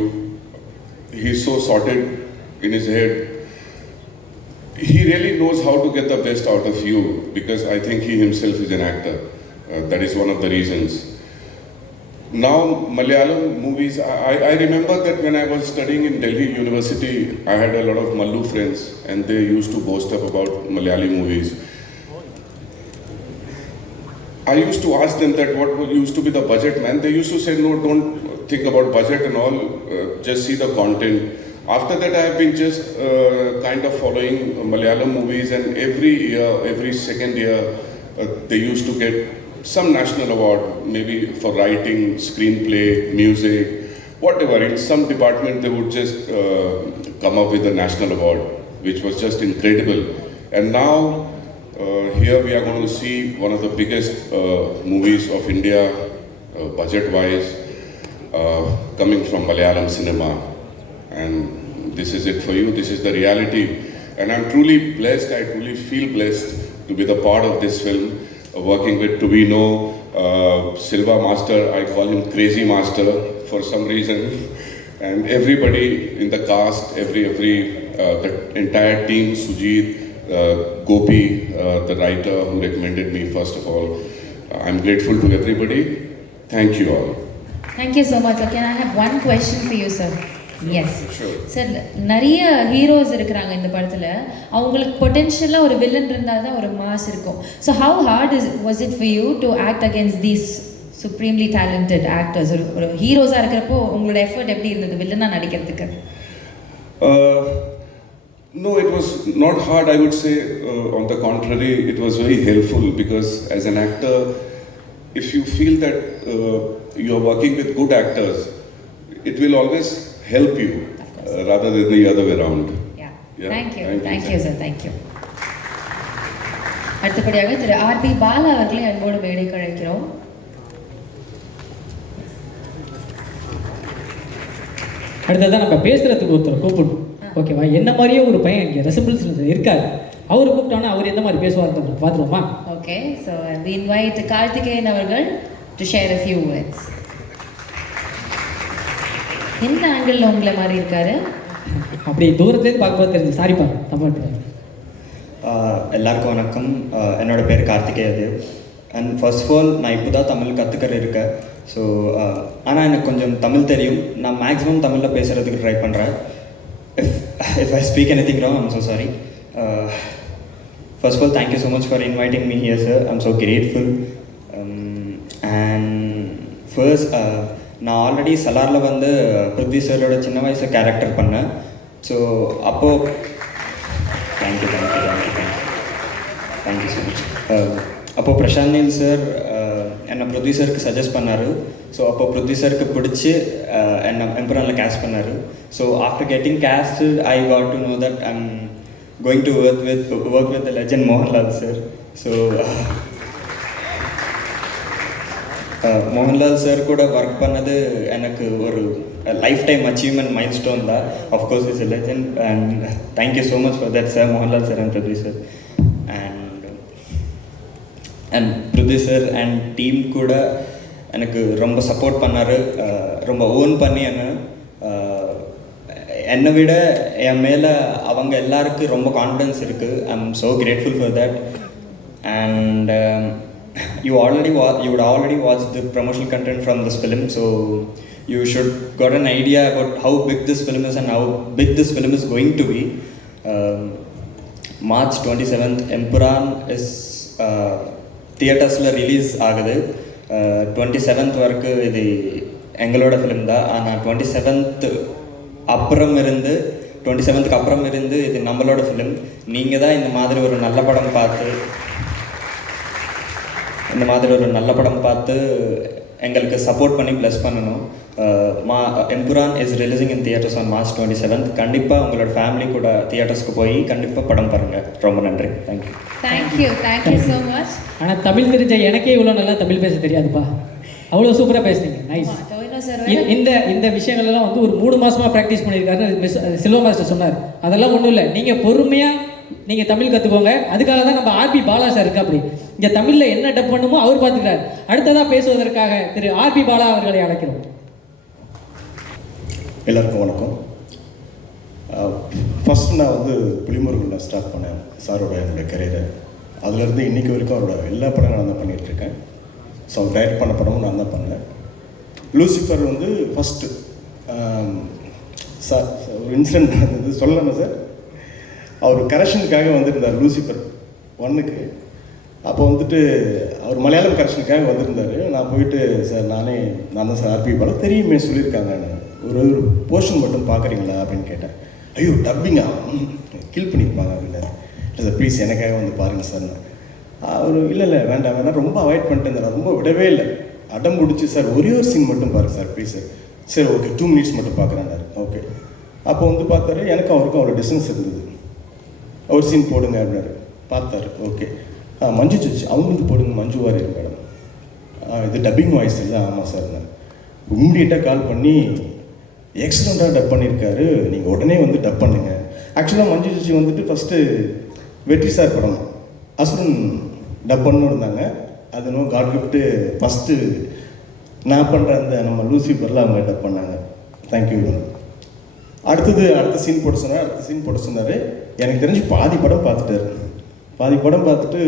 he's so sorted in his head. He really knows how to get the best out of you, because I think he himself is an actor. That is one of the reasons. Now, Malayalam movies, I remember that when I was studying in Delhi University, I had a lot of Mallu friends and they used to boast up about Malayali movies. I used to ask them that what used to be the budget, man. They used to say, no, don't think about budget and all, just see the content. After that, I have been just kind of following Malayalam movies, and every year, every second year, they used to get some national award, maybe for writing, screenplay, music, whatever. In some department, they would just come up with a national award, which was just incredible. And now, here we are going to see one of the biggest movies of India, budget-wise, coming from Malayalam cinema. And this is it for you, this is the reality. And I'm truly blessed, I truly feel blessed to be the part of this film, working with Tuvino, Silva Master, I call him Crazy Master for some reason. And everybody in the cast, the entire team, Sujit, Gopi, the writer who recommended me, first of all. I'm grateful to everybody. Thank you all. Thank you so much. Okay, I have one question for you, sir. Yes Sure. Sir, நிறைய heroes இருக்கிறாங்க இந்த படத்தில். அவங்களுக்கு பொட்டென்ஷியலாக ஒரு villain இருந்தால் தான் ஒரு mass இருக்கும். So how heart was it for you to act against these supremely talented actors? ஒரு ஹீரோஸாக இருக்கிறப்போ உங்களோட எஃபர்ட் எப்படி இருந்தது வில்லனாக நடிக்கிறதுக்கு? No, it was not hard, I would say. On the contrary, it was very helpful, because as an actor, if you feel that you are working with good actors, it will always help you rather than the other way around. Yeah. Yeah. Thank you. Thank you, Thank sir. you, sir. Thank you. அடுத்தபடியாக திரு RB Bala அவர்களை அன்போடு மேடைக்கு அழைக்கிறோம். அடுத்ததான் நம்ம பேசுகிறதுக்கு ஒருத்தர் கூப்பிடணும், ஓகேவா? என்ன மாதிரியே ஒரு பையன் இங்கே ரெசிபிள்ஸ் இருக்காரு, அவர் கூப்பிட்டோன்னா அவர் எந்த மாதிரி பேசுவார் பார்த்துருவோமா? Okay, so we invite Karthikeyan அவர்கள் to share a few words. என்ன ஆங்கிளில் உங்களை மாதிரி இருக்காரு? அப்படி தூரத்துலேருந்து பார்க்கும்போது தெரிஞ்சு, சாரிப்பா தப்பா. எல்லாருக்கும் வணக்கம். என்னோடய பேர் Karthikeya Dev. And first of all நான் இப்போ தான் தமிழ் கற்றுக்கிற இருக்கேன். ஸோ ஆனால் எனக்கு கொஞ்சம் தமிழ் தெரியும். நான் மேக்ஸிமம் தமிழில் பேசுகிறதுக்கு ட்ரை பண்ணுறேன். If I speak anything wrong, I'm so sorry. First of all, thank you so much for inviting me here, sir. I'm so grateful. And first, நான் ஆல்ரெடி சலாரில் வந்து பிருத்வி சரோட சின்ன வயசு கேரக்டர் பண்ணேன். ஸோ அப்போது தேங்க்யூ ஸோ மச். அப்போது Prashanth Neil sir என்னை Prithvi சருக்கு suggest பண்ணார். So அப்போ பிருத்வி சருக்கு பிடிச்சி என்னை எம்புரானில் கேஸ்ட் பண்ணார். So after getting casted, I got to know that I'm going to work with the legend Mohanlal sir. So Mohanlal sir கூட ஒர்க் பண்ணது எனக்கு ஒரு lifetime achievement milestone தான். Of course is a legend and thank you so much for that sir, Mohanlal sir and Prithvi sir. And Prithvi sir and team கூட எனக்கு ரொம்ப support பண்ணார், ரொம்ப ஓன் பண்ணி என்னை விட என் மேலே அவங்க எல்லாருக்கும் ரொம்ப கான்ஃபிடென்ஸ் இருக்குது. I am so grateful for that. And you would already watch the promotional content from this film, so you should got an idea about how big this film is and how big this film is going to be. March 27th Empuran is theaters la release agudhu. 27th வரைக்கு இது எங்களோட film தான். ஆனால் 27th அப்புறம் இருந்து 27th அப்புறம் இருந்து இது நம்மளோட ஃபிலிம். நீங்கள் தான் இந்த மாதிரி ஒரு நல்ல படம் பார்த்து எங்களுக்கு சப்போர்ட் பண்ணி ப்ளஸ் பண்ணணும். Empuraan is releasing in theatres on March 27th. கண்டிப்பாக உங்களோட ஃபேமிலி கூட தியேட்டர்ஸ்க்கு போய் கண்டிப்பாக படம் பாருங்கள். ரொம்ப நன்றி. Thank you so much. ஆனால் தமிழ் தெரிஞ்ச எனக்கே இவ்வளோ நல்லா தமிழ் பேச தெரியாதுப்பா, அவ்வளோ சூப்பராக பேசுனீங்க. நைஸ். இந்த விஷயங்கள்லாம் வந்து ஒரு 3 மாதமாக ப்ராக்டிஸ் பண்ணியிருக்காருன்னு சில்வா மாஸ்டர் சொன்னார். அதெல்லாம் ஒன்றும் இல்லை, நீங்கள் பொறுமையாக நீங்கள் தமிழ் கற்றுக்கோங்க. அதுக்காக தான் நம்ம ஆர்பி பாலா சார் இருக்கு. அப்படி இங்கே தமிழில் என்ன டப் பண்ணுமோ அவர் பார்த்துக்கிறார். அடுத்ததாக பேசுவதற்காக திரு ஆர்பி பாலா அவர்களை அழைக்கிறோம். எல்லாருக்கும் வணக்கம். ஃபஸ்ட்டு நான் வந்து புலிமுருகனில் ஸ்டார்ட் பண்ணேன் சாரோட என்னோடய கரியரை. அதுலேருந்து இன்றைக்கி வரைக்கும் அவரோட எல்லா படமும் நான் தான் பண்ணிகிட்ருக்கேன். ஸோ அவர் டைரக்ட் பண்ண படமும் நான் தான் பண்ணேன். லூசிஃபர் வந்து ஃபஸ்ட்டு சார் ஒரு இன்சிடென்ட் நடந்தது, சொல்லலாமா சார்? அவர் கரெக்ஷனுக்காக வந்திருந்தார் லூசிஃபர் 1க்கு. அப்போ வந்துட்டு அவர் மலையாளம் கரெக்ஷனுக்காக வந்திருந்தார். நான் போயிட்டு சார் நான் தான் சார் ஆர்பி பாலா, தெரியுமே சொல்லியிருக்காங்க, ஒரு போர்ஷன் மட்டும் பார்க்குறீங்களா அப்படின்னு கேட்டேன். ஐயோ டப்பிங்கா கில் பண்ணியிருப்பாங்க அப்படின்னாரு. இல்லை சார் ப்ளீஸ் எனக்காக வந்து பாருங்கள் சார். அவர் இல்லை வேண்டாம் ரொம்ப அவாய்ட் பண்ணிட்டு இருந்தார். ரொம்ப விடவே இல்லை, அடம் பிடிச்சி சார் ஒரே ஒரு சீன் மட்டும் பாருங்கள் சார் ப்ளீஸ் சார். சரி ஓகே 2 மினிட்ஸ் மட்டும் பார்க்குறேன்னாரு. ஓகே அப்போ வந்து பார்த்தாரு, எனக்கும் அவருக்கும் அவ்வளோ டிஸ்டன்ஸ் இருந்தது. ஒரு சீன் போடுங்க அப்படின்னாரு. பார்த்தாரு. ஓகே மஞ்சு சுச்சு அவங்களுக்கு போடுங்க, மஞ்சு வாரியர் மேடம். இது டப்பிங் வாய்ஸ் இல்லை. ஆமாம் சார். நான் இம்மிடியேட்டாக கால் பண்ணி எக்ஸலண்ட்டாக டப் பண்ணியிருக்காரு, நீங்கள் உடனே வந்து டப் பண்ணுங்கள். ஆக்சுவலாக மஞ்சு சுச்சி வந்துட்டு ஃபஸ்ட்டு வெற்றி சார் படம் அசுரன் டப் பண்ணு இருந்தாங்க. அது இன்னும் காட் கிஃப்ட்டு ஃபஸ்ட்டு நான் பண்ணுற அந்த நம்ம லூசிஃபரில் அவங்க டப் பண்ணாங்க. தேங்க்யூ. அடுத்த சீன் போட சொன்னார். எனக்கு தெரிஞ்சு பாதி படம் பார்த்துட்டு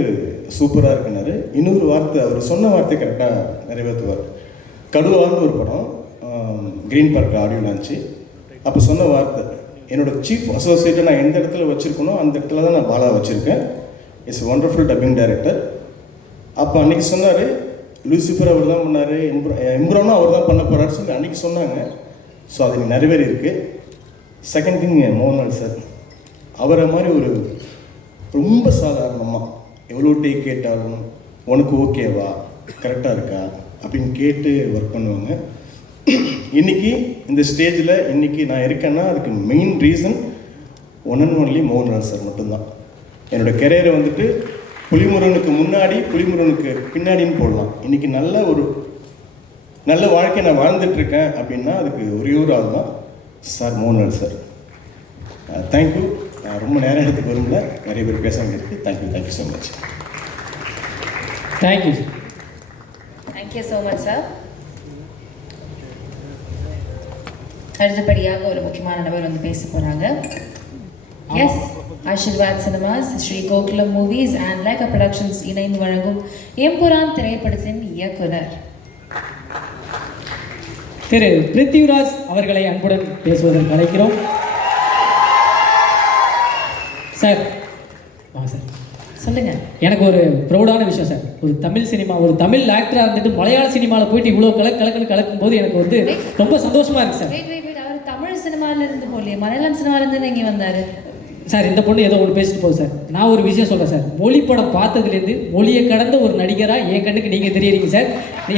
சூப்பராக இருக்குனாரு. இன்னொரு வார்த்தை அவர் சொன்ன வார்த்தை கரெக்டாக நிறைவேற்றுவார். கடுவான்னு ஒரு படம் க்ரீன் பார்க் ஆடியோ லான்ச்சு. அப்போ சொன்ன வார்த்தை, என்னோடய சீஃப் அசோசியேட்டை நான் எந்த இடத்துல வச்சுருக்கணும் அந்த இடத்துல தான் நான் பாலா வச்சுருக்கேன். It's wonderful dubbing director. அப்போ அன்றைக்கி சொன்னார் லூசிஃபர் அவர் தான் பண்ணார், எம்புரானும் அவர் தான் பண்ண போகிறாரு சொல்லி அன்றைக்கி சொன்னாங்க. ஸோ அது நிறைவேறி இருக்குது. செகண்ட் திங் மோகன்லால் சார், அவரை மாதிரி ஒரு ரொம்ப சாதாரணமாக எவ்வளோ டேக் கேட்டாலும் உனக்கு ஓகேவா கரெக்டாக இருக்கா அப்படின்னு கேட்டு ஒர்க் பண்ணுவாங்க. இன்றைக்கி இந்த ஸ்டேஜில் இன்றைக்கி நான் இருக்கேன்னா அதுக்கு main reason one and only Mohanlal sir மட்டும்தான். என்னோடய கெரியரை வந்துட்டு புலிமுருகனுக்கு முன்னாடி புலிமுருகனுக்கு பின்னாடின்னு போடலாம். இன்றைக்கி நல்ல வாழ்க்கை நான் வாழ்ந்துட்டுருக்கேன் அப்படின்னா அதுக்கு ஒரே ஒரு ஆள் தான் சார், மோகன்லால் சார். தேங்க்யூ. நான் ரொம்ப நேரம் எடுத்துக்கு வரும்ல, நிறைய பேர் பேச வேண்டியிருக்கு. Thank you so much. Thank you sir. Thank you so much sir. அடுத்தபடியாக ஒரு முக்கியமான நபர் வந்து பேச போகிறாங்க. Yes, Aashirvad Cinemas, Sree Gokulam Movies and Lekha Productions இணைந்து வழங்கும் எம்புரான் திரைப்படத்தின் இயக்குனர் திரு பிருத்திவிராஜ் அவர்களை அன்புடன் பேசுவதற்கு அழைக்கிறோம். சார் வாங்க சார். சொல்லுங்க. எனக்கு ஒரு ப்ரௌடான விஷயம் சார். ஒரு தமிழ் சினிமா, ஒரு தமிழ் ஆக்டராக இருந்துட்டு மலையாள சினிமாவில் போயிட்டு இவ்வளோ கலக்கும் போது எனக்கு வந்து ரொம்ப சந்தோஷமா இருக்கு சார். அவர் தமிழ் சினிமால இருந்து போகலையே, மலையாளம் சினிமால இருந்து இங்கே வந்தாரு சார். இந்த பொண்ணு ஏதோ ஒன்று பேசிட்டு போகுது சார். நான் ஒரு விஷயம் சொல்கிறேன் சார். மொழி படம் பார்த்ததுலேருந்து மொழியை கடந்த ஒரு நடிகராக என் கண்ணுக்கு நீங்கள் தெரியுறீங்க சார்.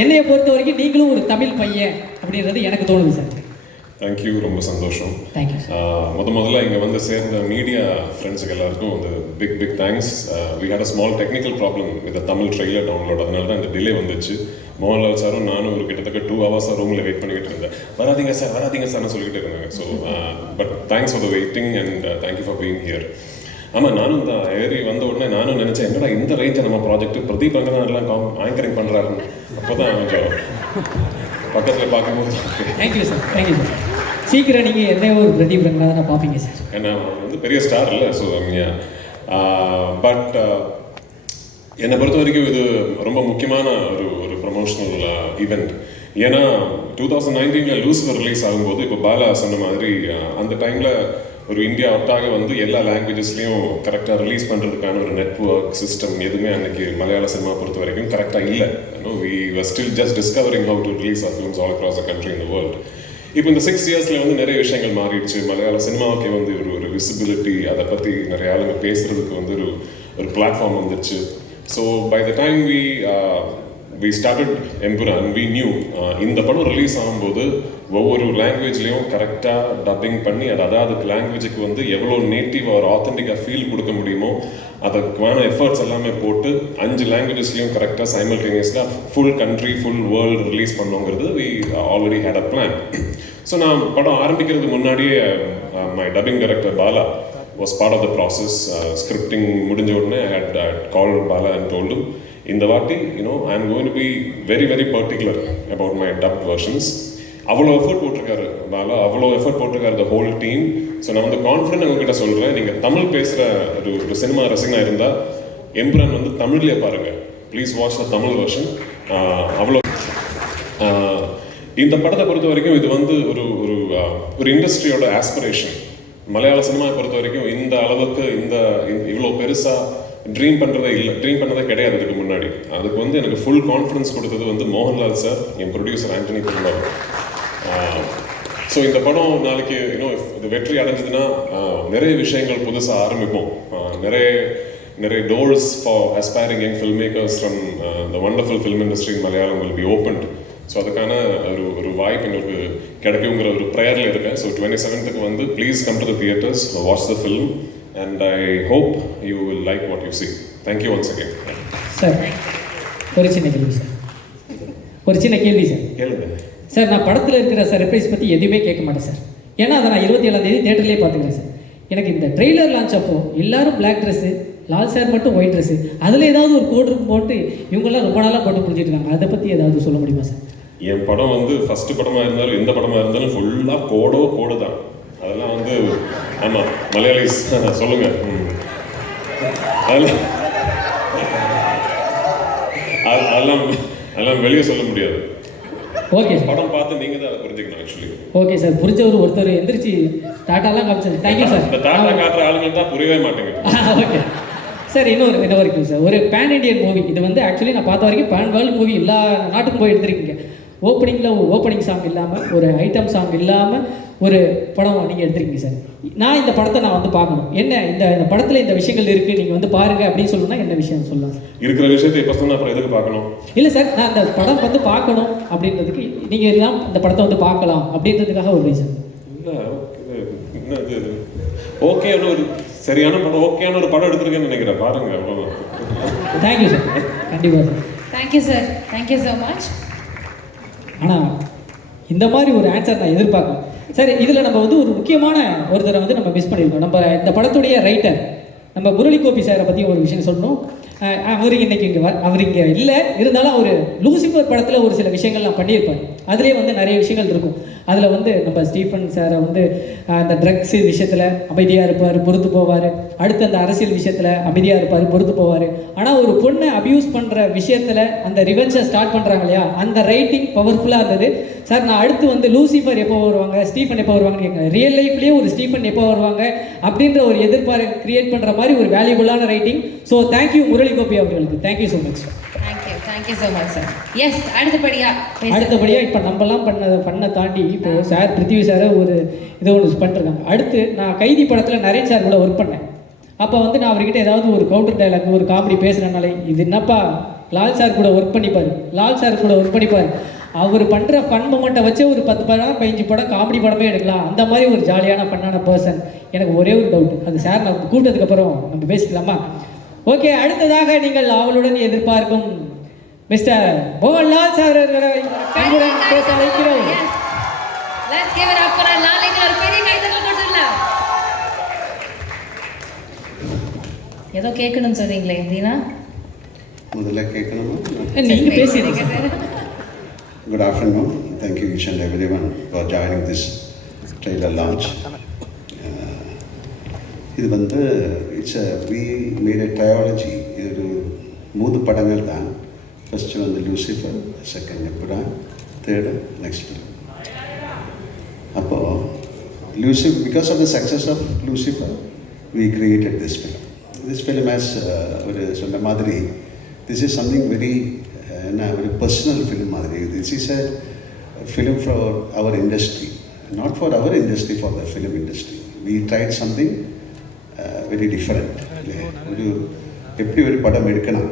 என்னையை பொறுத்த வரைக்கும் நீங்களும் ஒரு தமிழ் பையன் அப்படின்றது எனக்கு தோணுது சார். தேங்க்யூ, ரொம்ப சந்தோஷம். தேங்க்யூ. முதல்ல இங்கே வந்து சேர்ந்த மீடியா ஃப்ரெண்ட்ஸுக்கு எல்லாருக்கும் வந்து big thanks. We had a small technical problem with Tamil trailer download. அதனால தான் இந்த டிலே வந்துச்சு. மோகன்லால் சாரும் நானும் ஒரு கிட்டத்தட்ட 2 hours ரூமில் வெயிட் பண்ணிக்கிட்டு இருந்தேன். வராதிங்க சார்னு சொல்லிக்கிட்டு இருந்தாங்க. So but thanks for the waiting and thank you for being here. ஆமாம், நானும் தான் ஏறி வந்த உடனே நானும் நினச்சேன், என்னடா இந்த ரேஞ்சை நம்ம ப்ராஜெக்ட் பிரதீப் அங்கே தான் எல்லாம் ஆங்கரிங் பண்ணுறாருன்னு. அப்போ தான் கொஞ்சம் பக்கத்தில் பார்க்கும்போது தேங்க்யூ சார். Thank you sir. சீக்கிரம் நீங்கள் என்ன ஒரு பிரதீப் ரங்கநாதனை பார்ப்பீங்க சார். ஏன்னா வந்து பெரிய ஸ்டார் இல்லை. ஸோ பட் என்னை பொறுத்த வரைக்கும் இது ரொம்ப முக்கியமான ஒரு ப்ரமோஷனல் ஈவெண்ட். ஏன்னா 2019 லூசிஃபர் ரிலீஸ் ஆகும்போது இப்போ பாலா சொன்ன மாதிரி அந்த டைமில் ஒரு இந்தியா ஒட்டாக வந்து எல்லா லாங்குவேஜஸ்லையும் கரெக்டாக ரிலீஸ் பண்ணுறதுக்கான ஒரு நெட்வொர்க் சிஸ்டம் எதுவுமே அன்றைக்கி மலையாள சினிமா பொறுத்த வரைக்கும் கரெக்டாக இல்லை. We were still just discovering how to release our films all across the country in the world. இப்போ இந்த 6 yearsல வந்து நிறைய விஷயங்கள் மாறிடுச்சு. மலையாள சினிமாவுக்கு வந்து ஒரு விசிபிலிட்டி, அதை பற்றி நிறைய ஆளுங்க பேசுகிறதுக்கு வந்து ஒரு பிளாட்ஃபார்ம் வந்துடுச்சு. So by the time we started Empuraan, we knew இந்த படம் ரிலீஸ் ஆகும்போது ஒவ்வொரு லாங்குவேஜ்லேயும் கரெக்டாக டப்பிங் பண்ணி அதாவது லாங்குவேஜுக்கு வந்து எவ்வளோ நேட்டிவ் ஒரு ஆத்தென்டிக்காக ஃபீல் கொடுக்க முடியுமோ அதுக்கான எஃபர்ட்ஸ் எல்லாமே போட்டு 5 லாங்குவேஜஸ்லையும் கரெக்டாக சைமல்டேனியஸாக full country full world release பண்ணோங்கிறது we already had a plan. So நான் படம் ஆரம்பிக்கிறதுக்கு முன்னாடியே my dubbing director Bala was part of the process. Scripting முடிஞ்ச உடனே I had called Bala and told him, இந்த வாட்டி I am going to be very very particular about my dubbed versions. அவ்வளோ effort போட்டிருக்காரு பாலா, அவ்வளோ எஃபர்ட் போட்டிருக்காரு the whole team. ஸோ நான் வந்து கான்ஃபிடென்ட் உங்ககிட்ட சொல்கிறேன், நீங்கள் தமிழ் பேசுகிற ஒரு சினிமா ரசிகனாக இருந்தால் எம்புரான் வந்து தமிழ்லேயே பாருங்கள். Please watch the Tamil version. அவ்வளோ இந்த படத்தை பொறுத்த வரைக்கும் இது வந்து ஒரு இண்டஸ்ட்ரியோட ஆஸ்பிரேஷன். மலையாள சினிமாவை பொறுத்த வரைக்கும் இந்த அளவுக்கு இவ்வளோ பெருசாக ட்ரீம் பண்ணதே கிடையாது இதுக்கு முன்னாடி. அதுக்கு வந்து எனக்கு ஃபுல் கான்ஃபிடன்ஸ் கொடுத்தது வந்து மோகன்லால் சார், என் ப்ரொடியூசர் ஆண்டனி பெருமாள். ஸோ இந்த படம் நாளைக்கு இது வெற்றி அடைஞ்சதுன்னா நிறைய விஷயங்கள் புதுசாக ஆரம்பிப்போம். நிறைய doors for aspiring young film makers from the wonderful film industry in Malayalam will be opened. So அதுக்கான ஒரு வாய்ப்பு எங்களுக்கு கிடைக்குங்கிற ஒரு ப்ரேயரில் இருக்கேன். ஸோ 27th வந்து please come to the theatres, watch the film and I hope you will like what you see. Thank you once again. Sir ஒரு சின்ன கேள்வி சார். கேளுங்க சார். நான் படத்தில் இருக்கிற சர்ப்ரைஸ் பற்றி எதுவுமே கேட்க மாட்டேன் சார். ஏன்னா அதை நான் 27ஆம் தியேட்டர்லேயே பார்த்துக்கிறேன் சார். எனக்கு இந்த ட்ரெய்லர் லான்ச் அப்போ எல்லாரும் பிளாக் ட்ரெஸ்ஸு, லால் சார் மட்டும் ஒயிட் ட்ரெஸ்ஸு, அதில் ஏதாவது ஒரு கோட் போட்டு இவங்கெல்லாம் ரொம்ப நாளாக போட்டு புரிஞ்சிட்டு இருக்காங்க. அதை பற்றி ஏதாவது சொல்ல முடியுமா சார்? என் படம் வந்து ஃபஸ்ட்டு படமாக இருந்தாலும் எந்த படமாக இருந்தாலும் ஃபுல்லாக கோடு தான். அதெல்லாம் வந்து ஆமாம் மலையாளிஸ் சொல்லுங்கள். அதெல்லாம் வெளியே சொல்ல முடியாது. ஓகே, படம் பார்த்து நீங்கள் தான் அதை புரிஞ்சுக்கணும். Actually okay sir. புரிஞ்சவர் ஒருத்தர் எந்திரிச்சு டாட்டாலாம் காமிச்சது. Thank you sir. இந்த டாட்டா காட்டுற ஆளுங்களுக்கு தான் புரியவே மாட்டேங்குது. Okay sir. இன்னொரு வரைக்கும் சார் ஒரு பேன் இண்டியன் மூவி. இது வந்து ஆக்சுவலி நான் பார்த்த வரைக்கும் பேன் வேர்ல்டு மூவி எல்லா நாட்டுக்கும் போய் எடுத்துருக்கீங்க. ஓப்பனிங் சாங் இல்லாமல், ஒரு ஐட்டம் சாங் இல்லாமல் ஒரு படம் நீங்கள் எடுத்துருக்கீங்க சார். நான் இந்த படத்தை வந்து பார்க்கணும். என்ன இந்த படத்தில் இந்த விஷயங்கள் இருக்குது, நீங்கள் வந்து பாருங்கள் அப்படின்னு சொல்லணும்னா என்ன விஷயம் சொல்லலாம் சார்? இருக்கிற விஷயத்தை இப்போ சொன்னால் அப்புறம் எதுக்கு பார்க்கணும்? இல்லை சார், நான் இந்த படம் வந்து பார்க்கணும் அப்படின்றதுக்கு நீங்கள் எல்லாம் இந்த படத்தை வந்து பார்க்கலாம் அப்படின்றதுக்காக ஒரு ரீசன். இல்லை ஓகே ஒரு சரியான படம், ஓகேயான ஒரு படம் எடுத்திருக்கேன்னு நினைக்கிறேன். பாருங்க, அவ்வளோதான். தேங்க்யூ சார், கண்டிப்பாக sir. Thank you sir, thank you so much. ஆனால் இந்த மாதிரி ஒரு ஆன்சர் நான் எதிர்பார்க்கல சார். இதில் நம்ம வந்து ஒரு முக்கியமான ஒருத்தரை வந்து நம்ம மிஸ் பண்ணியிருக்கோம். நம்ம இந்த படத்துடைய ரைட்டர் நம்ம முரளி கோபி சாரை பற்றி ஒரு விஷயம் சொல்லணும். அவர் இன்னைக்கு அவர் இங்கே இல்லை, இருந்தாலும் அவர் லூசிஃபர் படத்தில் ஒரு சில விஷயங்கள்லாம் பண்ணியிருப்பார். அதுலேயே வந்து நிறைய விஷயங்கள் இருக்கும். அதில் வந்து நம்ம ஸ்டீஃபன் சாரை வந்து அந்த ட்ரக்ஸ் விஷயத்தில் அமைதியாக இருப்பார், பொறுத்து போவார். அடுத்து அந்த அரசியல் விஷயத்தில் அமைதியாக இருப்பார், பொறுத்து போவார். ஆனால் ஒரு பொண்ணை அப்யூஸ் பண்ணுற விஷயத்தில் அந்த ரிவென்ஸை ஸ்டார்ட் பண்ணுறாங்க இல்லையா, அந்த ரைட்டிங் பவர்ஃபுல்லாக இருந்தது சார். நான் அடுத்து வந்து லூசிஃபர் எப்போ வருவாங்க, ஸ்டீஃபன் எப்போ வருவாங்கன்னு கேட்குறேன். ரியல் லைஃப்லேயே ஒரு ஸ்டீஃபன் எப்போ வருவாங்க அப்படின்ற ஒரு எதிர்பார்ப்பு கிரியேட் பண்ணுற மாதிரி ஒரு வேல்யூபுல்லான writing. So thank you Murali Gopi அவர்களுக்கு, thank you so much. Thank you so much sir. Yes, அடுத்தபடியாக இப்போ நம்மலாம் பண்ண தாண்டி இப்போ சார் பிருத்திவி சாரை ஒரு இதை ஒன்று பண்ணிருக்காங்க. அடுத்து நான் கைதி படத்தில் நரேன் சார் கூட ஒர்க் பண்ணேன். அப்போ வந்து நான் அவர்கிட்ட ஏதாவது ஒரு கவுண்டர் டைலாக் ஒரு காமெடி பேசுகிறனாலே, இது என்னப்பா லால் சார் கூட ஒர்க் பண்ணிப்பார், அவர் பண்ணுற ஃபன் மொமெண்ட்டை வச்சு ஒரு 10 படம் 15 படம் காமெடி படமே எடுக்கலாம். அந்த மாதிரி ஒரு ஜாலியான ஃபன்னான பர்சன். எனக்கு ஒரே ஒரு டவுட், அது சார் நான் கூப்பிட்டதுக்கப்புறம் நம்ம பேசிக்கலாமா? ஓகே, அடுத்ததாக நீங்கள் அவளுடன் எதிர்பார்க்கும் மிஸ்டர் மோகன்லால் சார் அவர்களை பேச வைக்கிறோம். Let's give it up for Lal. ஒரு பெரிய கைதட்டல் கொடுத்துடலாம். ஏதோ கேட்கணும்னு சொல்றீங்களே தீனா? முதல்ல கேட்கணுமா? நீங்க பேசுறீங்க. Good afternoon. Thank you each and everyone for joining this trailer launch. இது வந்து we made a trilogy. இது ஒரு 3 படங்கள் தான். First வந்து Lucifer, second Empuraan, third next film. அப்போ Lucifer, because of the success of Lucifer, we created this film. This film has ஒரு சொன்ன மாதிரி this is something very very personal film மாதிரி. This is a film for our industry, not for our industry, for the film industry. We tried something very different. ஒரு எப்படி ஒரு படம் எடுக்கணும்,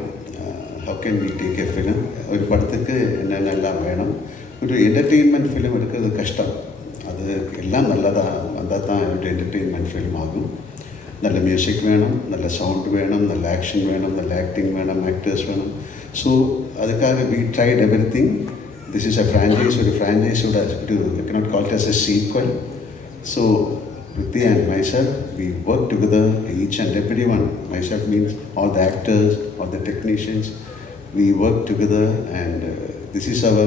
how can we take a film, ஒரு படத்துக்கு என்னென்னலாம் வேணும். ஒரு என்டர்டெயின்மெண்ட் ஃபிலிம் எடுக்கிறது கஷ்டம். அது எல்லாம் நல்லதாக வந்தால் தான் ஒரு என்டர்டெயின்மெண்ட் ஃபிலிம் ஆகும். நல்ல மியூசிக் வேணும், நல்ல சவுண்ட் வேணும், நல்ல ஆக்ஷன் வேணும், நல்ல ஆக்டிங் வேணும், ஆக்டர்ஸ் வேணும். ஸோ அதுக்காக we tried everything. This is a franchise. ஒரு franchise-ஓட you cannot call it as a sequel. So Priti and myself, we work together, each and everyone. Myself means all the actors, all the technicians. We work together and this is our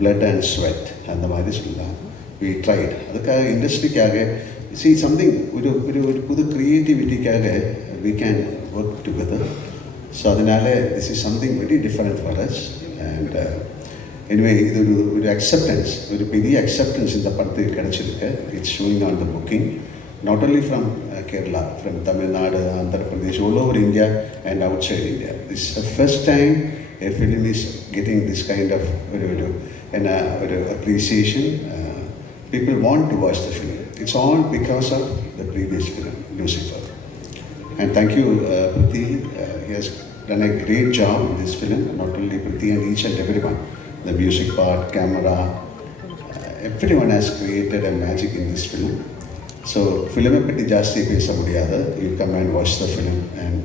blood and sweat. அந்த மாதிரி சொல்லலாம். We tried. அதுக்காக இண்டஸ்ட்ரிக்காக see something, ஒரு புது க்ரியேட்டிவிட்டிக்காக we can work together. So அதனால this is something very different for us. And anyway, இது ஒரு acceptance, ஒரு பெரிய acceptance இந்த படத்துக்கு கிடைச்சிருக்கு. It's showing on the booking, not only from Kerala, from Tamil Nadu, Andhra Pradesh, all over India and outside India. This is the first time a film is getting this kind of appreciation. People want to watch the film. It's all because of the previous film, Lucifer. And thank you, Priti. He has done a great job in this film, not only Priti and each and everyone. The music part, camera, everyone has created a magic in this film. So, film பற்றி ஜாஸ்தி பேச முடியாது. You come and watch the film. And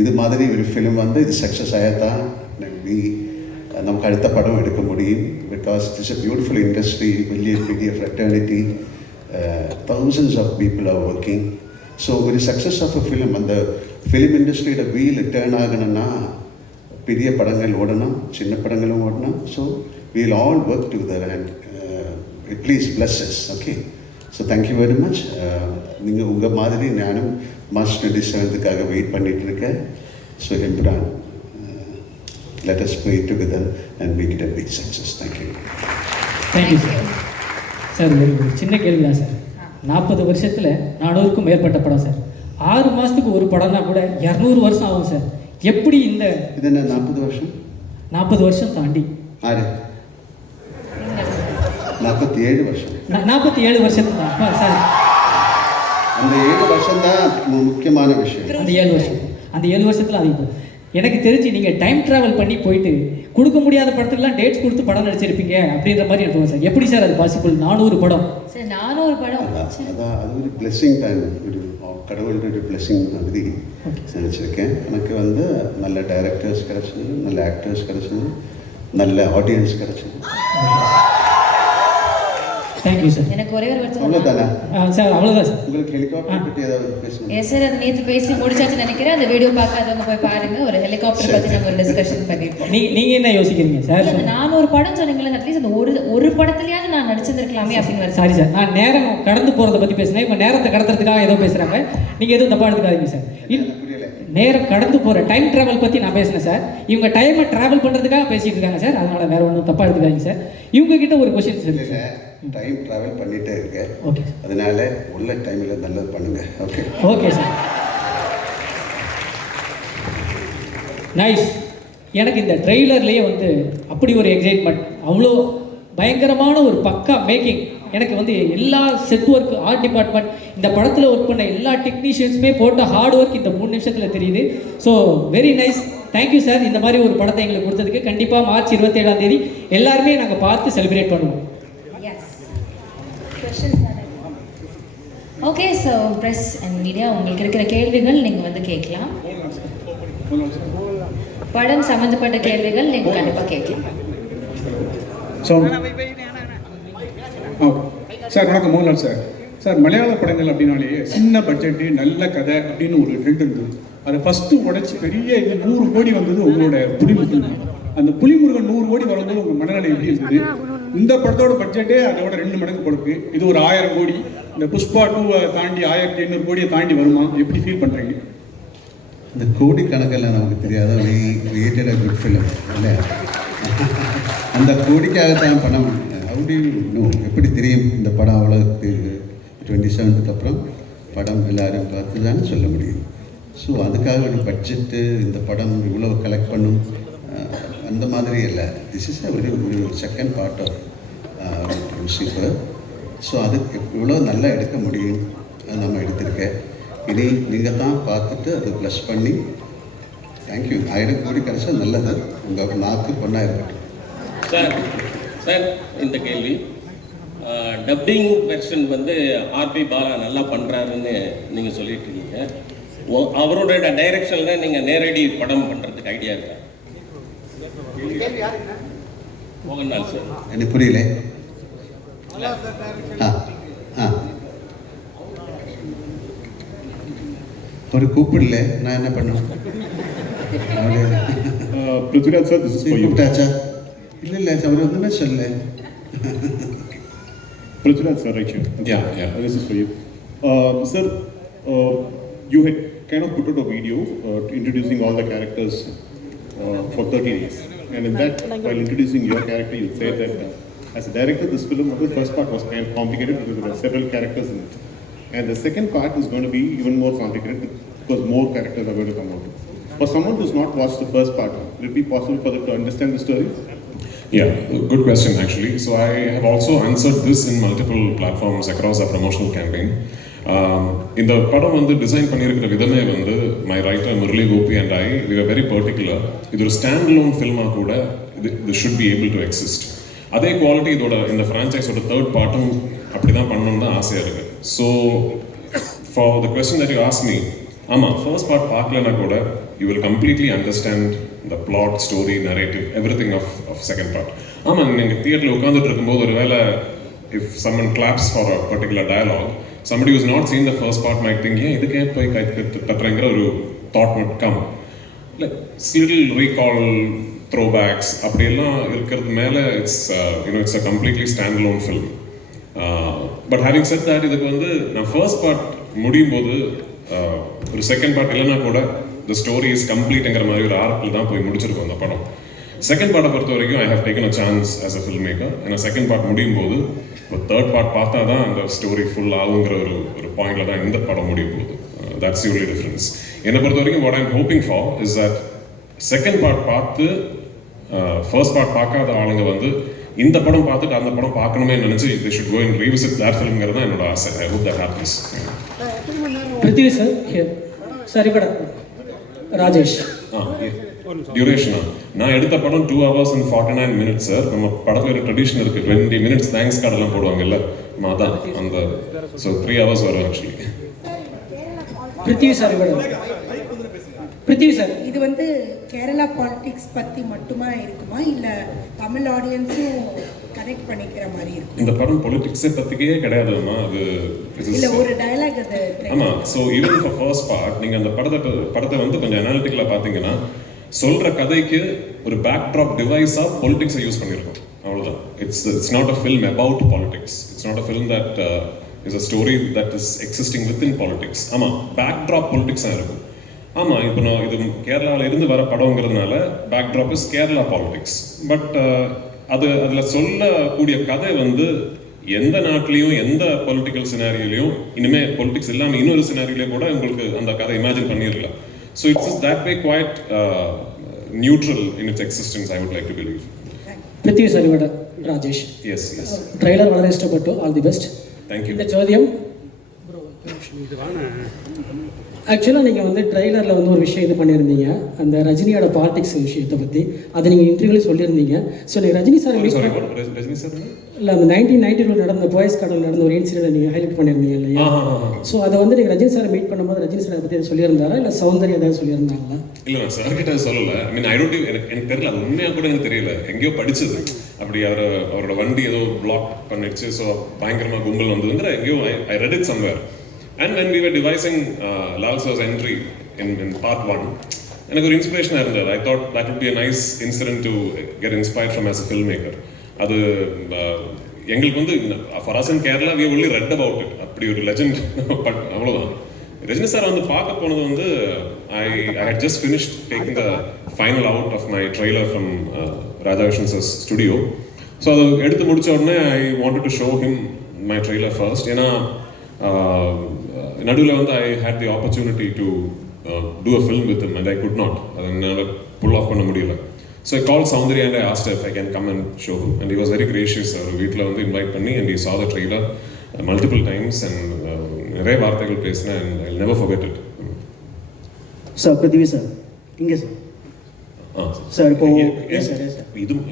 இது மாதிரி ஒரு film வந்து இது success ஆகத்தான் நமக்கு அடுத்த படம் எடுக்க முடியும். Because it is a beautiful industry, பெரிய fraternity, thousands of people are working. So ஒரு சக்ஸஸ் ஆஃப் அ ஃபிலிம், அந்த ஃபிலிம் இண்டஸ்ட்ரியோட வீல் டேர்ன் ஆகணும்னா பெரிய படங்கள் ஓடணும், சின்ன படங்களும் ஓடணும். So we'll all work together and please bless us. Okay, so thank you very much. நீங்கள் உங்கள் மாதிரி நானும் மார்ச் 27க்காக வெயிட் பண்ணிகிட்டு இருக்கேன். So Empuraan, let us pray together and make it a big success. Thank you. Thank you sir. Sir ஒரு சின்ன கேள்வி தான் சார். 40 வருஷத்தில் 400க்கும் மேற்பட்ட படம் சார். 6 மாதத்துக்கு ஒரு படம்னா கூட 200 வருஷம் ஆகும் சார். எப்படி இந்த இது என்ன 40 வருஷம்? 40 வருஷம் தாண்டி 47 வருஷம். 47 வருஷத்துக்கு தான் சார். அந்த 7 வருஷம் தான் முக்கியமான விஷயம். அந்த 7 வருஷத்தில் அது இப்போ எனக்கு தெரிஞ்சு நீங்கள் டைம் ட்ராவல் பண்ணி போயிட்டு கொடுக்க முடியாத படத்துக்குலாம் டேட்ஸ் கொடுத்து படம் நடிச்சிருப்பீங்க அப்படின்ற மாதிரி எனக்கு தோணுது சார். எப்படி சார் அது பாசிபிள்? 400 படம் சார் 400 படம். அதான் அது ஒரு பிளெஸ்ஸிங் டைம், ஒரு கடவுளுடைய பிளெஸ்ஸிங் மாதிரி நினச்சிருக்கேன். எனக்கு வந்து நல்ல டைரக்டர்ஸ் கிடச்சது, நல்ல ஆக்டர்ஸ் கிடச்சது, நல்ல ஆடியன்ஸ் கிடச்சது. Thank you sir. எனக்கு ஒரே ஒரு வருஷம் அவ்வளோதானே சார்? அவ்வளோதான் சார். உங்களுக்கு ஹெலிகாப்டர் பற்றி ஏதாவது பேசணும்? எஸ் சார், அது நேற்று பேசி முடிச்சாச்சுன்னு நினைக்கிறேன். அந்த வீடியோ பார்க்காதவங்க போய் பாருங்க. ஒரு ஹெலிகாப்டர் பற்றி நம்ம ஒரு டிஸ்கஷன் பண்ணியிருக்கோம். நீங்கள் என்ன யோசிக்கிறீங்க சார்? அந்த 400 படம் சொன்னீங்களே, அட்லீஸ்ட் அந்த ஒரு படத்துலயாவது நான் நடிச்சிருந்திருக்கலாமே அப்படின்னு வர. சாரி சார், நான் நேரம் கடந்து போகிறத பற்றி பேசுனேன். இப்போ நேரத்தை கடத்துறதுக்காக ஏதோ பேசுகிறாங்க, நீங்கள் எதுவும் தப்பாக எடுத்துக்காதீங்க சார். நேரம் கடந்து போகிற டைம் ட்ராவல் பற்றி நான் பேசினேன் சார். இவங்க டைமை ட்ராவல் பண்ணுறதுக்காக பேசிகிட்டு இருக்காங்க சார். அதனால் வேறு ஒன்றும் தப்பாக எடுத்துக்காதீங்க சார். இவங்க கிட்ட ஒரு கொஸ்டின் சார். டைம் ட்ராவல் பண்ணிகிட்டே இருக்கேன். ஓகே, அதனால உள்ள டைமில் நல்லது பண்ணுங்கள். Okay okay sir. நைஸ். எனக்கு இந்த ட்ரெய்லர்லேயே வந்து அப்படி ஒரு எக்ஸைட்மெண்ட், அவ்வளோ பயங்கரமான ஒரு பக்கா மேக்கிங். எனக்கு வந்து எல்லா செட் ஒர்க், ஆர்ட் டிபார்ட்மெண்ட், இந்த படத்தில் ஒர்க் பண்ண எல்லா டெக்னீஷியன்ஸுமே போட்ட ஹார்ட் ஒர்க் இந்த 3 நிமிஷத்தில் தெரியுது. So very nice, thank you sir. இந்த மாதிரி ஒரு படத்தை எங்களுக்கு கொடுத்ததுக்கு. கண்டிப்பாக மார்ச் 27ஆம் தேதி எல்லாருமே நாங்கள் பார்த்து செலிப்ரேட் பண்ணுவோம். Okay, so press and media, உங்களுக்கு இருக்கிற கேள்விகள் நீங்கள் வந்து கேட்கலாம். படம் சம்மந்தப்பட்ட கேள்விகள் நீங்கள் கண்டிப்பாக கேட்கலாம். சார் வணக்கம், மோகன்லால் சார். சார், மலையாள படங்கள் அப்படின்னாலே சின்ன பட்ஜெட்டு நல்ல கதை அப்படின்னு ஒரு ட்ரெண்ட் இருந்தது. அதை ஃபஸ்ட்டு உடைச்சி பெரிய இது 100 கோடி வந்தது உங்களோட புலிமுருகன். அந்த புலிமுருகன் 100 கோடி வரும்போது உங்கள் மனநிலை எப்படி இருந்தது? இந்த படத்தோட பட்ஜெட்டே அதோட 2 மடங்கு கொடுக்கு. இது ஒரு 1000 கோடி. இந்த புஷ்பா 2 தாண்டி 1500 கோடியை தாண்டி வருமா? எப்படி ஃபீல் பண்ணுறீங்க? இந்த கோடி கணக்கெல்லாம் நமக்கு தெரியாத கிரியேட்டட் அ குட் ஃபிலிம் இல்லையா? அந்த கோடிக்காகத்தான் படம். அப்படி இன்னும் எப்படி தெரியும் இந்த படம் அவ்வளோ 27க்கு அப்புறம் படம் எல்லாரும் பார்த்து தானே சொல்ல முடியும். ஸோ அதுக்காக ஒரு பட்ஜெட்டு, இந்த படம் இவ்வளோ கலெக்ட் பண்ணும் அந்த மாதிரி இல்லை. திஸ் இஸ் ஒரு second part of Lucifer. So அது இவ்வளோ நல்லா எடுக்க முடியும், அது நம்ம எடுத்திருக்கேன். இனி நீங்கள் தான் பார்த்துட்டு அதை ப்ளஸ் பண்ணி தேங்க்யூ. 1000 கோடி கிடைச்சா நல்லது, உங்கள் நாக்கு பொண்ணாக இருக்கட்டும். சார், இந்த கேள்வி டப்பிங் வெர்ஷன் வந்து ஆர்பி பாலா நல்லா பண்ணுறாருன்னு நீங்கள் சொல்லிட்டு இருக்கீங்க. அவரோட டைரக்ஷனில் நீங்கள் நேரடி படம் பண்ணுறதுக்கு ஐடியா இருக்கா? மோகன்லால் சார். எனக்கு புரியல. ஒரு கூப்பிடல, நான் என்ன பண்ணுவேன்? Prithviraj sir, this is for you. கூப்பிட்டாச்சா? இல்லை அவர் ஒன்றுமே சொல்லல. Prithviraj sir, right here. Yeah. This is for you. Sir, you had kind of put out a video introducing all the characters for 30 days. And in that, while introducing your character, you said that as a director, this film, the first part was kind of complicated because there were several characters in it. And the second part is going to be even more complicated because more characters are going to come out. For someone who's not watched the first part, will it be possible for them to understand the story? Yeah, good question actually. So I have also answered this in multiple platforms across our promotional campaign. இந்த படம் வந்து design பண்ணியிருக்கிற விதமே வந்து my writer Murali Gopy and I we were very particular. இது ஒரு stand loan ஃபில்மாக கூட இது should be able to exist. அதே குவாலிட்டி இதோட இந்த ஃப்ரான்ச்சைஸோட தேர்ட் பார்ட்டும் அப்படி தான் பண்ணணும்னு தான் ஆசையாக இருக்குது. So for the question that you ask me, ஆமாம், ஃபர்ஸ்ட் பார்ட் பார்க்கலன்னா கூட you will completely understand the plot, story, narrative, everything of second part. ஆமாம், நீங்கள் தியேட்டரில் உட்காந்துட்டு இருக்கும்போது ஒரு வேளை if someone claps for a particular dialogue, somebody who's not seen the first part might think, ஏன் இதுக்கே போய் கை தட்டுறங்கிற ஒரு thought would come. Like little recall, throwbacks அப்படியெல்லாம் இருக்கிறது மேலே it's a completely standalone film. But having said that, இதுக்கு வந்து நான் ஃபர்ஸ்ட் பார்ட் முடியும் போது ஒரு செகண்ட் பார்ட் இல்லைன்னா கூட the story is completeங்கிற மாதிரி ஒரு ஆர்க்கில் தான் போய் முடிச்சிருக்கோம் அந்த படம். செகண்ட் பார்ட்டை பொறுத்த வரைக்கும் I have taken a chance as a film maker. ஏன்னா செகண்ட் பார்ட் முடியும் போது இப்போ தேர்ட் பார்ட் பார்த்தா தான் அந்த ஸ்டோரி ஃபுல் ஆகுங்கிற ஒரு பாயிண்டில் தான் இந்த படம் முடியும் போகுது. That's the only difference. என்னை பொறுத்த வரைக்கும் what I am hoping for is that second part பார்த்து ஃபர்ஸ்ட் பார்ட் பார்க்காத ஆளுங்க வந்து இந்த படம் பார்த்துட்டு அந்த படம் பார்க்கணுமே நினச்சி they should go and revisit that filmங்கிறது தான் என்னோட ஆசை. I hope that happens. Prithvi sir, sir ఇక్కడ ராஜேஷ். டியூரேஷனா நான் எடுத்த படம் 2 hours and 49 minutes சார். நம்ம படத்துல ஒரு ட்ரெடிஷன் இருக்கு, 20 minutes தேங்க்ஸ் கார்டு எல்லாம் போடுவாங்கல்ல, அதான் அந்த. ஸோ 3 hours வரும் ஆக்சுவலி. பிருத்திவி சார் பிருத்திவி சார், இது வந்து கேரளா பாலிடிக்ஸ் பற்றி மட்டுமா இருக்குமா இல்லை தமிழ் ஆடியன்ஸும் கனெக்ட் பண்ணிக்கிற மாதிரி இருக்கும்? இந்த படம் பொலிட்டிக்ஸை பற்றிக்கே கிடையாதுமா, அது இல்லை ஒரு டயலாக் அது. ஆமாம். So even for first part நீங்கள் அந்த படத்தை வந்து கொஞ்சம் அனாலிட்டிக்கலாக பார்த்தீங்கன்னா சொல்கிற கதைக்கு ஒரு பேக்ட்ராப் டிவைஸாக பொலிட்டிக்ஸை யூஸ் பண்ணியிருக்கோம், அவ்வளோதான். It's not a film about politics. It's not a film that is a story that is existing within politics. ஆமாம், பேக்ட்ராப் பொலிட்டிக்ஸாக இருக்கும். ஆமாம், இப்போ நான் இது கேரளாவில் இருந்து வர படங்கிறதுனால backdrop is Kerala politics. But அதில் சொல்லக்கூடிய கதை வந்து எந்த நாட்டிலையும் எந்த பொலிட்டிக்கல் சினாரியிலையும் இனிமேல் பொலிட்டிக்ஸ் இல்லாமல் இன்னொரு சினாரியிலையும் கூட உங்களுக்கு அந்த கதை இமேஜின் பண்ணிடலாம். So it's that way quite neutral in its existence, I would like to believe. Prithvi sir, Rajesh. Yes yes. Trailer വളരെ ഇഷ്ടപ്പെട്ടു. All the best. தேங்க்யூ. இந்த ചോദ്യം ஆக்சுவலாக நீங்கள் வந்து ட்ரெய்லரில் வந்து ஒரு விஷயம் இது பண்ணியிருந்தீங்க, அந்த ரஜினியோட பாலிடிக்ஸ் விஷயத்தை பற்றி. அதை நீங்கள் இன்டர்வியூவில் சொல்லியிருந்தீங்க. ஸோ நீங்கள் ரஜினி சார் ரஜினி சார் இல்லை, அந்த 1992 நடந்த பாய்ஸ் கடல் நடந்த ஒரு இன்சிடென்ட் நீங்கள் ஹைலைட் பண்ணியிருந்தீங்க இல்லையா? ஸோ அதை வந்து நீங்கள் ரஜினி சாரை மீட் பண்ணும்போது ரஜினி சாரை பற்றி சொல்லியிருந்தாரா இல்லை சௌந்தர்யா ஏதாவது சொல்லியிருந்தாங்களா? இல்லை, நான் சார் கிட்ட சொல்லலை. ஐ மீன் ஐ டோன்ட் எனக்கு தெரியல, அது உண்மையாக கூட எனக்கு தெரியல. எங்கேயோ படிச்சது அப்படி அவரோட வண்டி ஏதோ பிளாக் பண்ணிடுச்சு, ஸோ பயங்கரமாக கும்பல் வந்ததுங்கிற எங்கேயோ I read it somewhere. And when we were devising Lal Sir's entry in part 1, எனக்கு ஒரு இன்ஸ்பிரேஷனாக இருந்தது. I thought that would be a nice incident to get inspired from as a filmmaker. அது எங்களுக்கு வந்து for us in Kerala we only read about it. அப்படி ஒரு legend, but அவ்வளோதான். ரஜினி சார் வந்து பார்க்க போனது வந்து I had just finished taking the final out of my trailer from Raja Vishan sir's studio. So அதை எடுத்து முடிச்ச உடனே I wanted to show him my trailer first. ஏன்னா நடுவில் வந்து I had the opportunity to do a film with him and I could not, அதை என்னால் pull off பண்ண முடியல. So I call Soundarya and I asked if I can come and show him and he was very gracious. அவர் வீட்டில் வந்து invite பண்ணி and he saw the trailer multiple times and நிறைய வார்த்தைகள் பேசினேன் and I'll never forget it. Sir Prithvi sir இங்கே sir. Sir இப்போ yes sir இதுவும்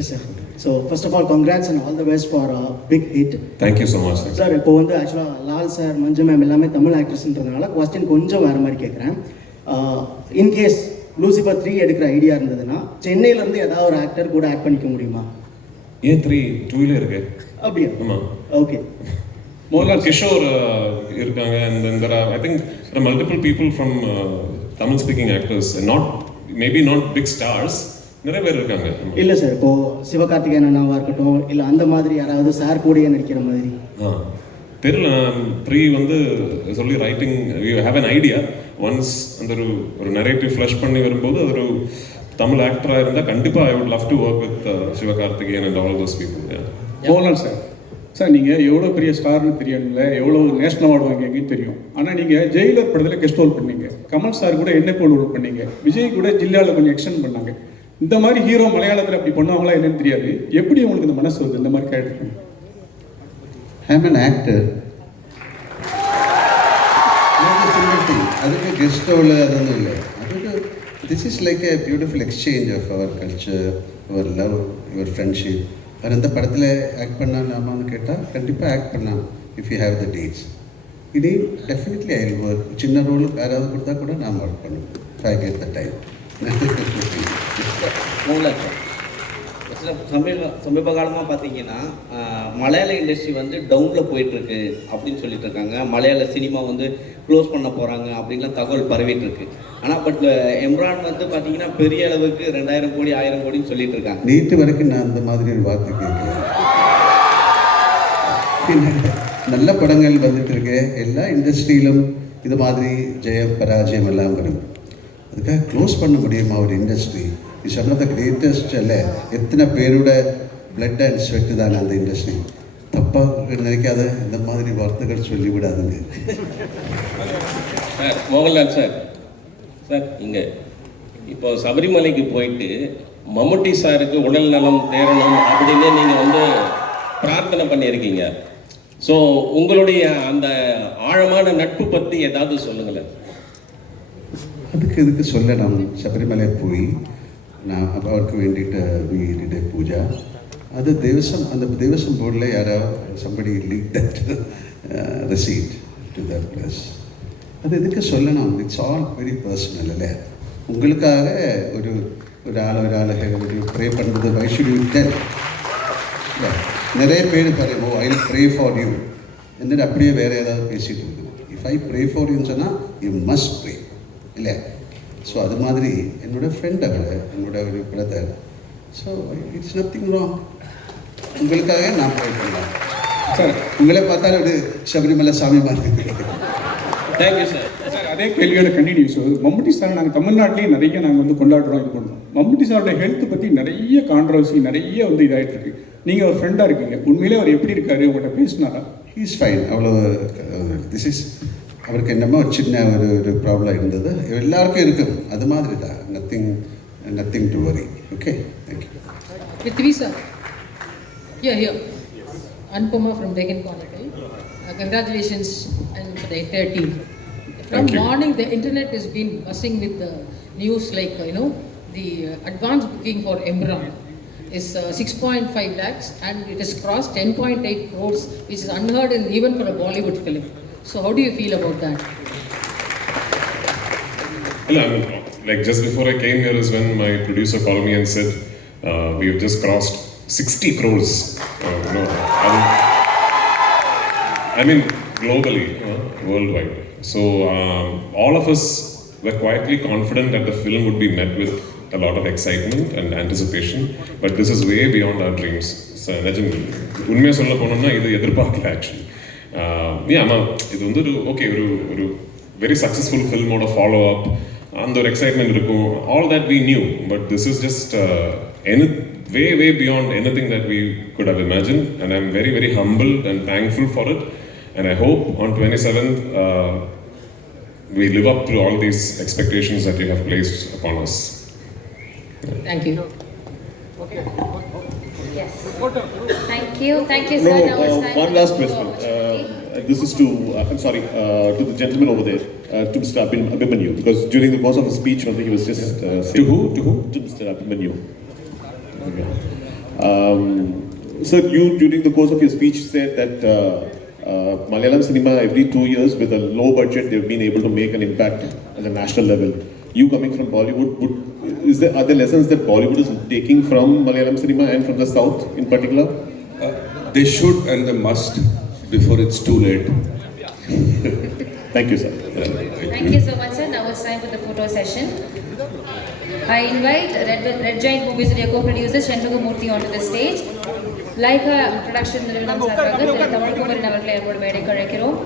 yes sir. So first of all congrats and all the best for big hit. Thank you so much sir. இப்போ வந்து ஆக்சுவலாக Lal sir, மஞ்சு ma'am எல்லாமே Tamil ஆக்ட்ரஸ்ன்றதுனால question கொஞ்சம் வேறு மாதிரி கேட்குறேன். இன்கேஸ் லூசிஃபர் 3 எடுக்கிற ஐடியா இருந்ததுன்னா சென்னையிலேருந்து ஏதாவது ஒரு ஆக்டர் கூட ஆக்ட் பண்ணிக்க முடியுமா? ஏன் 2 இருக்கு? அப்படியா? ஆமாம். ஓகே. மோகன்லால் கிஷோர் இருக்காங்க and there are I think there are multiple people from Tamil speaking actors, maybe not big stars, நிறைய பேர் இருக்காங்க. இல்லை சார், இப்போ சிவகார்த்திகேயன் அண்ணாவாக இருக்கட்டும் இல்லை அந்த மாதிரி யாராவது சார் கூடயே நடிக்கிற மாதிரி தெரியல. ப்ரீ வந்து சொல்லி writing you have an idea. Once அந்த ஒரு நரேட்டிவ் ஃப்ளஷ் பண்ணி வரும்போது அது ஒரு தமிழ் ஆக்டராக இருந்தால் கண்டிப்பாக I would love to work with Sivakarthikeyan and all those people. Mohanlal sir நீங்கள் எவ்வளோ பெரிய ஸ்டார்னு தெரியல, எவ்வளோ நேஷனல் அவார்டு வாங்கிங்கன்னு தெரியும். ஆனால் நீங்கள் ஜெயிலர் படத்தில் கெஸ்ட் ரோல் பண்ணீங்க, கமல் சார் கூட என்ன ரோல் பண்ணீங்க, விஜய் கூட ஜில்லாவில் கொஞ்சம் எக்ஸ்டெண்ட் பண்ணாங்க. இந்த மாதிரி ஹீரோ மலையாளத்தில் அப்படி பண்ணுவாங்களா என்னன்னு தெரியாது. எப்படி உங்களுக்கு இந்த மனசு வருது இந்த மாதிரி character? I am an actor. அதுக்கு கெஸ்ட் ரோல் அதொന്നും இல்லை. அதுக்கு this is like a beautiful exchange of our culture, your love, your friendship. அவர் இந்த படத்தில் ஆக்ட் பண்ணலாமான்னு கேட்டால் கண்டிப்பாக ஆக்ட் பண்ணலாம் if you have the dates. இது டெஃபினெட்லி ஐ வில் ஒர்க். சின்ன ரோல் யாராவது கொடுத்தா கூட நான் ஒர்க் பண்ணுவேன் if I get the time. சமீப காலமாக பார்த்தீங்கன்னா மலையாள இண்டஸ்ட்ரி வந்து டவுனில் போயிட்டுருக்கு அப்படின்னு சொல்லிட்டு இருக்காங்க. மலையாள சினிமா வந்து க்ளோஸ் பண்ண போகிறாங்க அப்படின்லாம் தகவல் பரவிட்டு இருக்கு. ஆனால் பட் எம்ரான் வந்து பார்த்தீங்கன்னா பெரிய அளவுக்கு 2000 கோடி 1000 கோடின்னு சொல்லிட்டு இருக்காங்க. நேற்று வரைக்கும் நான் அந்த மாதிரி ஒரு வார்த்தை கேட்குறேன். நல்ல படங்கள் வந்துட்டு இருக்கு. எல்லா இண்டஸ்ட்ரியிலும் இது மாதிரி ஜெயம் பராஜயம் எல்லாம் வரும். அதுக்காக க்ளோஸ் பண்ண முடியுமா ஒரு industry? It's one of the greatest. இல்லை, எத்தனை பேரோட பிளட் அண்ட் ஸ்வெட்டு தானே அந்த இண்டஸ்ட்ரி. தப்பாக நினைக்காத இந்த மாதிரி வார்த்தைகள் சொல்லிவிடாதுங்க. சார் மோகன்லால் சார் இங்கே இப்போ சபரிமலைக்கு போயிட்டு மம்முட்டி சாருக்கு உடல் நலம் தேரணும் அப்படின்னு நீங்கள் வந்து பிரார்த்தனை பண்ணியிருக்கீங்க. ஸோ உங்களுடைய அந்த ஆழமான நட்பு பற்றி ஏதாவது சொல்லுங்களேன். அதுக்கு இதுக்கு சொல்லணும் ശബരിമല പോയി അവർക്ക് വേണ്ടിയിട്ട് വീടിൻ്റെ പൂജ അത് அந்த தேவசம் போர்டில் யாரோ somebody leaked that receipt to that place. அது இதுக்கு சொல்லணும். இட்ஸ் ஆல் வெரி பர்சனல் അല്ലേ? உங்களுக்காக ஒராள் ஒரு ப்ரே பண்ணுறது why should you tell? நிறைய பேர் பாருங்க I will pray for you എന്നിട്ട് அப்படியே வேறு ஏதாவது பேசிட்டு இருக்கணும். இஃப் ஐ ப்ரே ஃபார் யூன்னு சொன்னால் யூ மஸ்ட் ப்ரே இல்லை? ஸோ அது மாதிரி என்னோட ஃப்ரெண்ட் அவர், என்னோட ஒரு brother. So it's nothing wrong. உங்களுக்காக நான் ப்ரே பண்ணலாம் சார். உங்களை பார்த்தாலும் ஒரு சபரிமலை சாமி மாதிரி. Thank you sir. சார் அதே கேள்வியோட கண்டினியூஸ். மம்முட்டி சார் நாங்கள் தமிழ்நாட்டிலேயே நிறைய நாங்கள் கொண்டாடுறோம், இது பண்ணுறோம். மம்முட்டி சாரோட ஹெல்த் பற்றி நிறைய கான்ட்ரவர்சி நிறைய இதாகிட்டு இருக்கு. நீங்கள் ஒரு ஃப்ரெண்டாக இருக்கீங்க, உண்மையிலே அவர் எப்படி இருக்காரு, உங்கள்கிட்ட பேசினாரா? He's fine. அவ்வளோ திஸ் இஸ் அவருக்கு என்னமோ சின்ன ஒரு ப்ராப்ளம் இருந்தது, எல்லாருக்கும் இருக்கும், அது மாதிரி தான். Nothing to worry. Okay, thank you. Prithvi sir. Here. Anupama from Deccan Chronicle. Congratulations and for the entire team. From morning, the internet has been buzzing with the news like, the advance booking for Emran is 6.5 lakhs and it has crossed 10.8 crores, which is unheard in even for a Bollywood film. So how do you feel about that? Well, I mean, like just before I came here is when my producer called me and said, we have just crossed 60 crores. I mean, globally, worldwide. So all of us were quietly confident that the film would be met with a lot of excitement and anticipation, but this is way beyond our dreams. So, உண்மையாக சொல்ல போனோம்னா இது எதிர்பார்க்கல actually. ஆனால் இது வந்து ஒரு very successful ஃபில்மோட ஃபாலோ அப், அந்த ஒரு எக்ஸைட்மெண்ட் இருக்கும். All that we knew, but this is just way beyond anything that we could have imagined, and I'm very, very humbled and thankful for it. And I hope on 27th we live up to all these expectations that you have placed upon us. Thank you. Yes. Thank you, sir. Now it's time one last question. This is to, I'm sorry, to the gentleman over there, to Mr. Abhimanyu, because during the course of his speech, he was just saying, to who? To Mr. Abhimanyu. Sir, you during the course of your speech said that Malayalam cinema every 2 years with a low budget they've been able to make an impact at a national level. You coming from Bollywood, are there lessons that Bollywood is taking from Malayalam cinema and from the South in particular? They should and they must before it's too late. Thank you, sir. Thank you so much, sir. Now it's time for the photo session. I invite Red Giant Movies co-producer Shanmugamurthy onto the stage. Leica production நிறுவனம் சார்பாக திரு தமிழ்குமரன் அவர்களை அன்போடு மேடைக்கு அழைக்கிறோம்.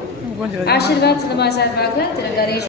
Aashirvaad cinema சார்பாக திரு கணேஷ்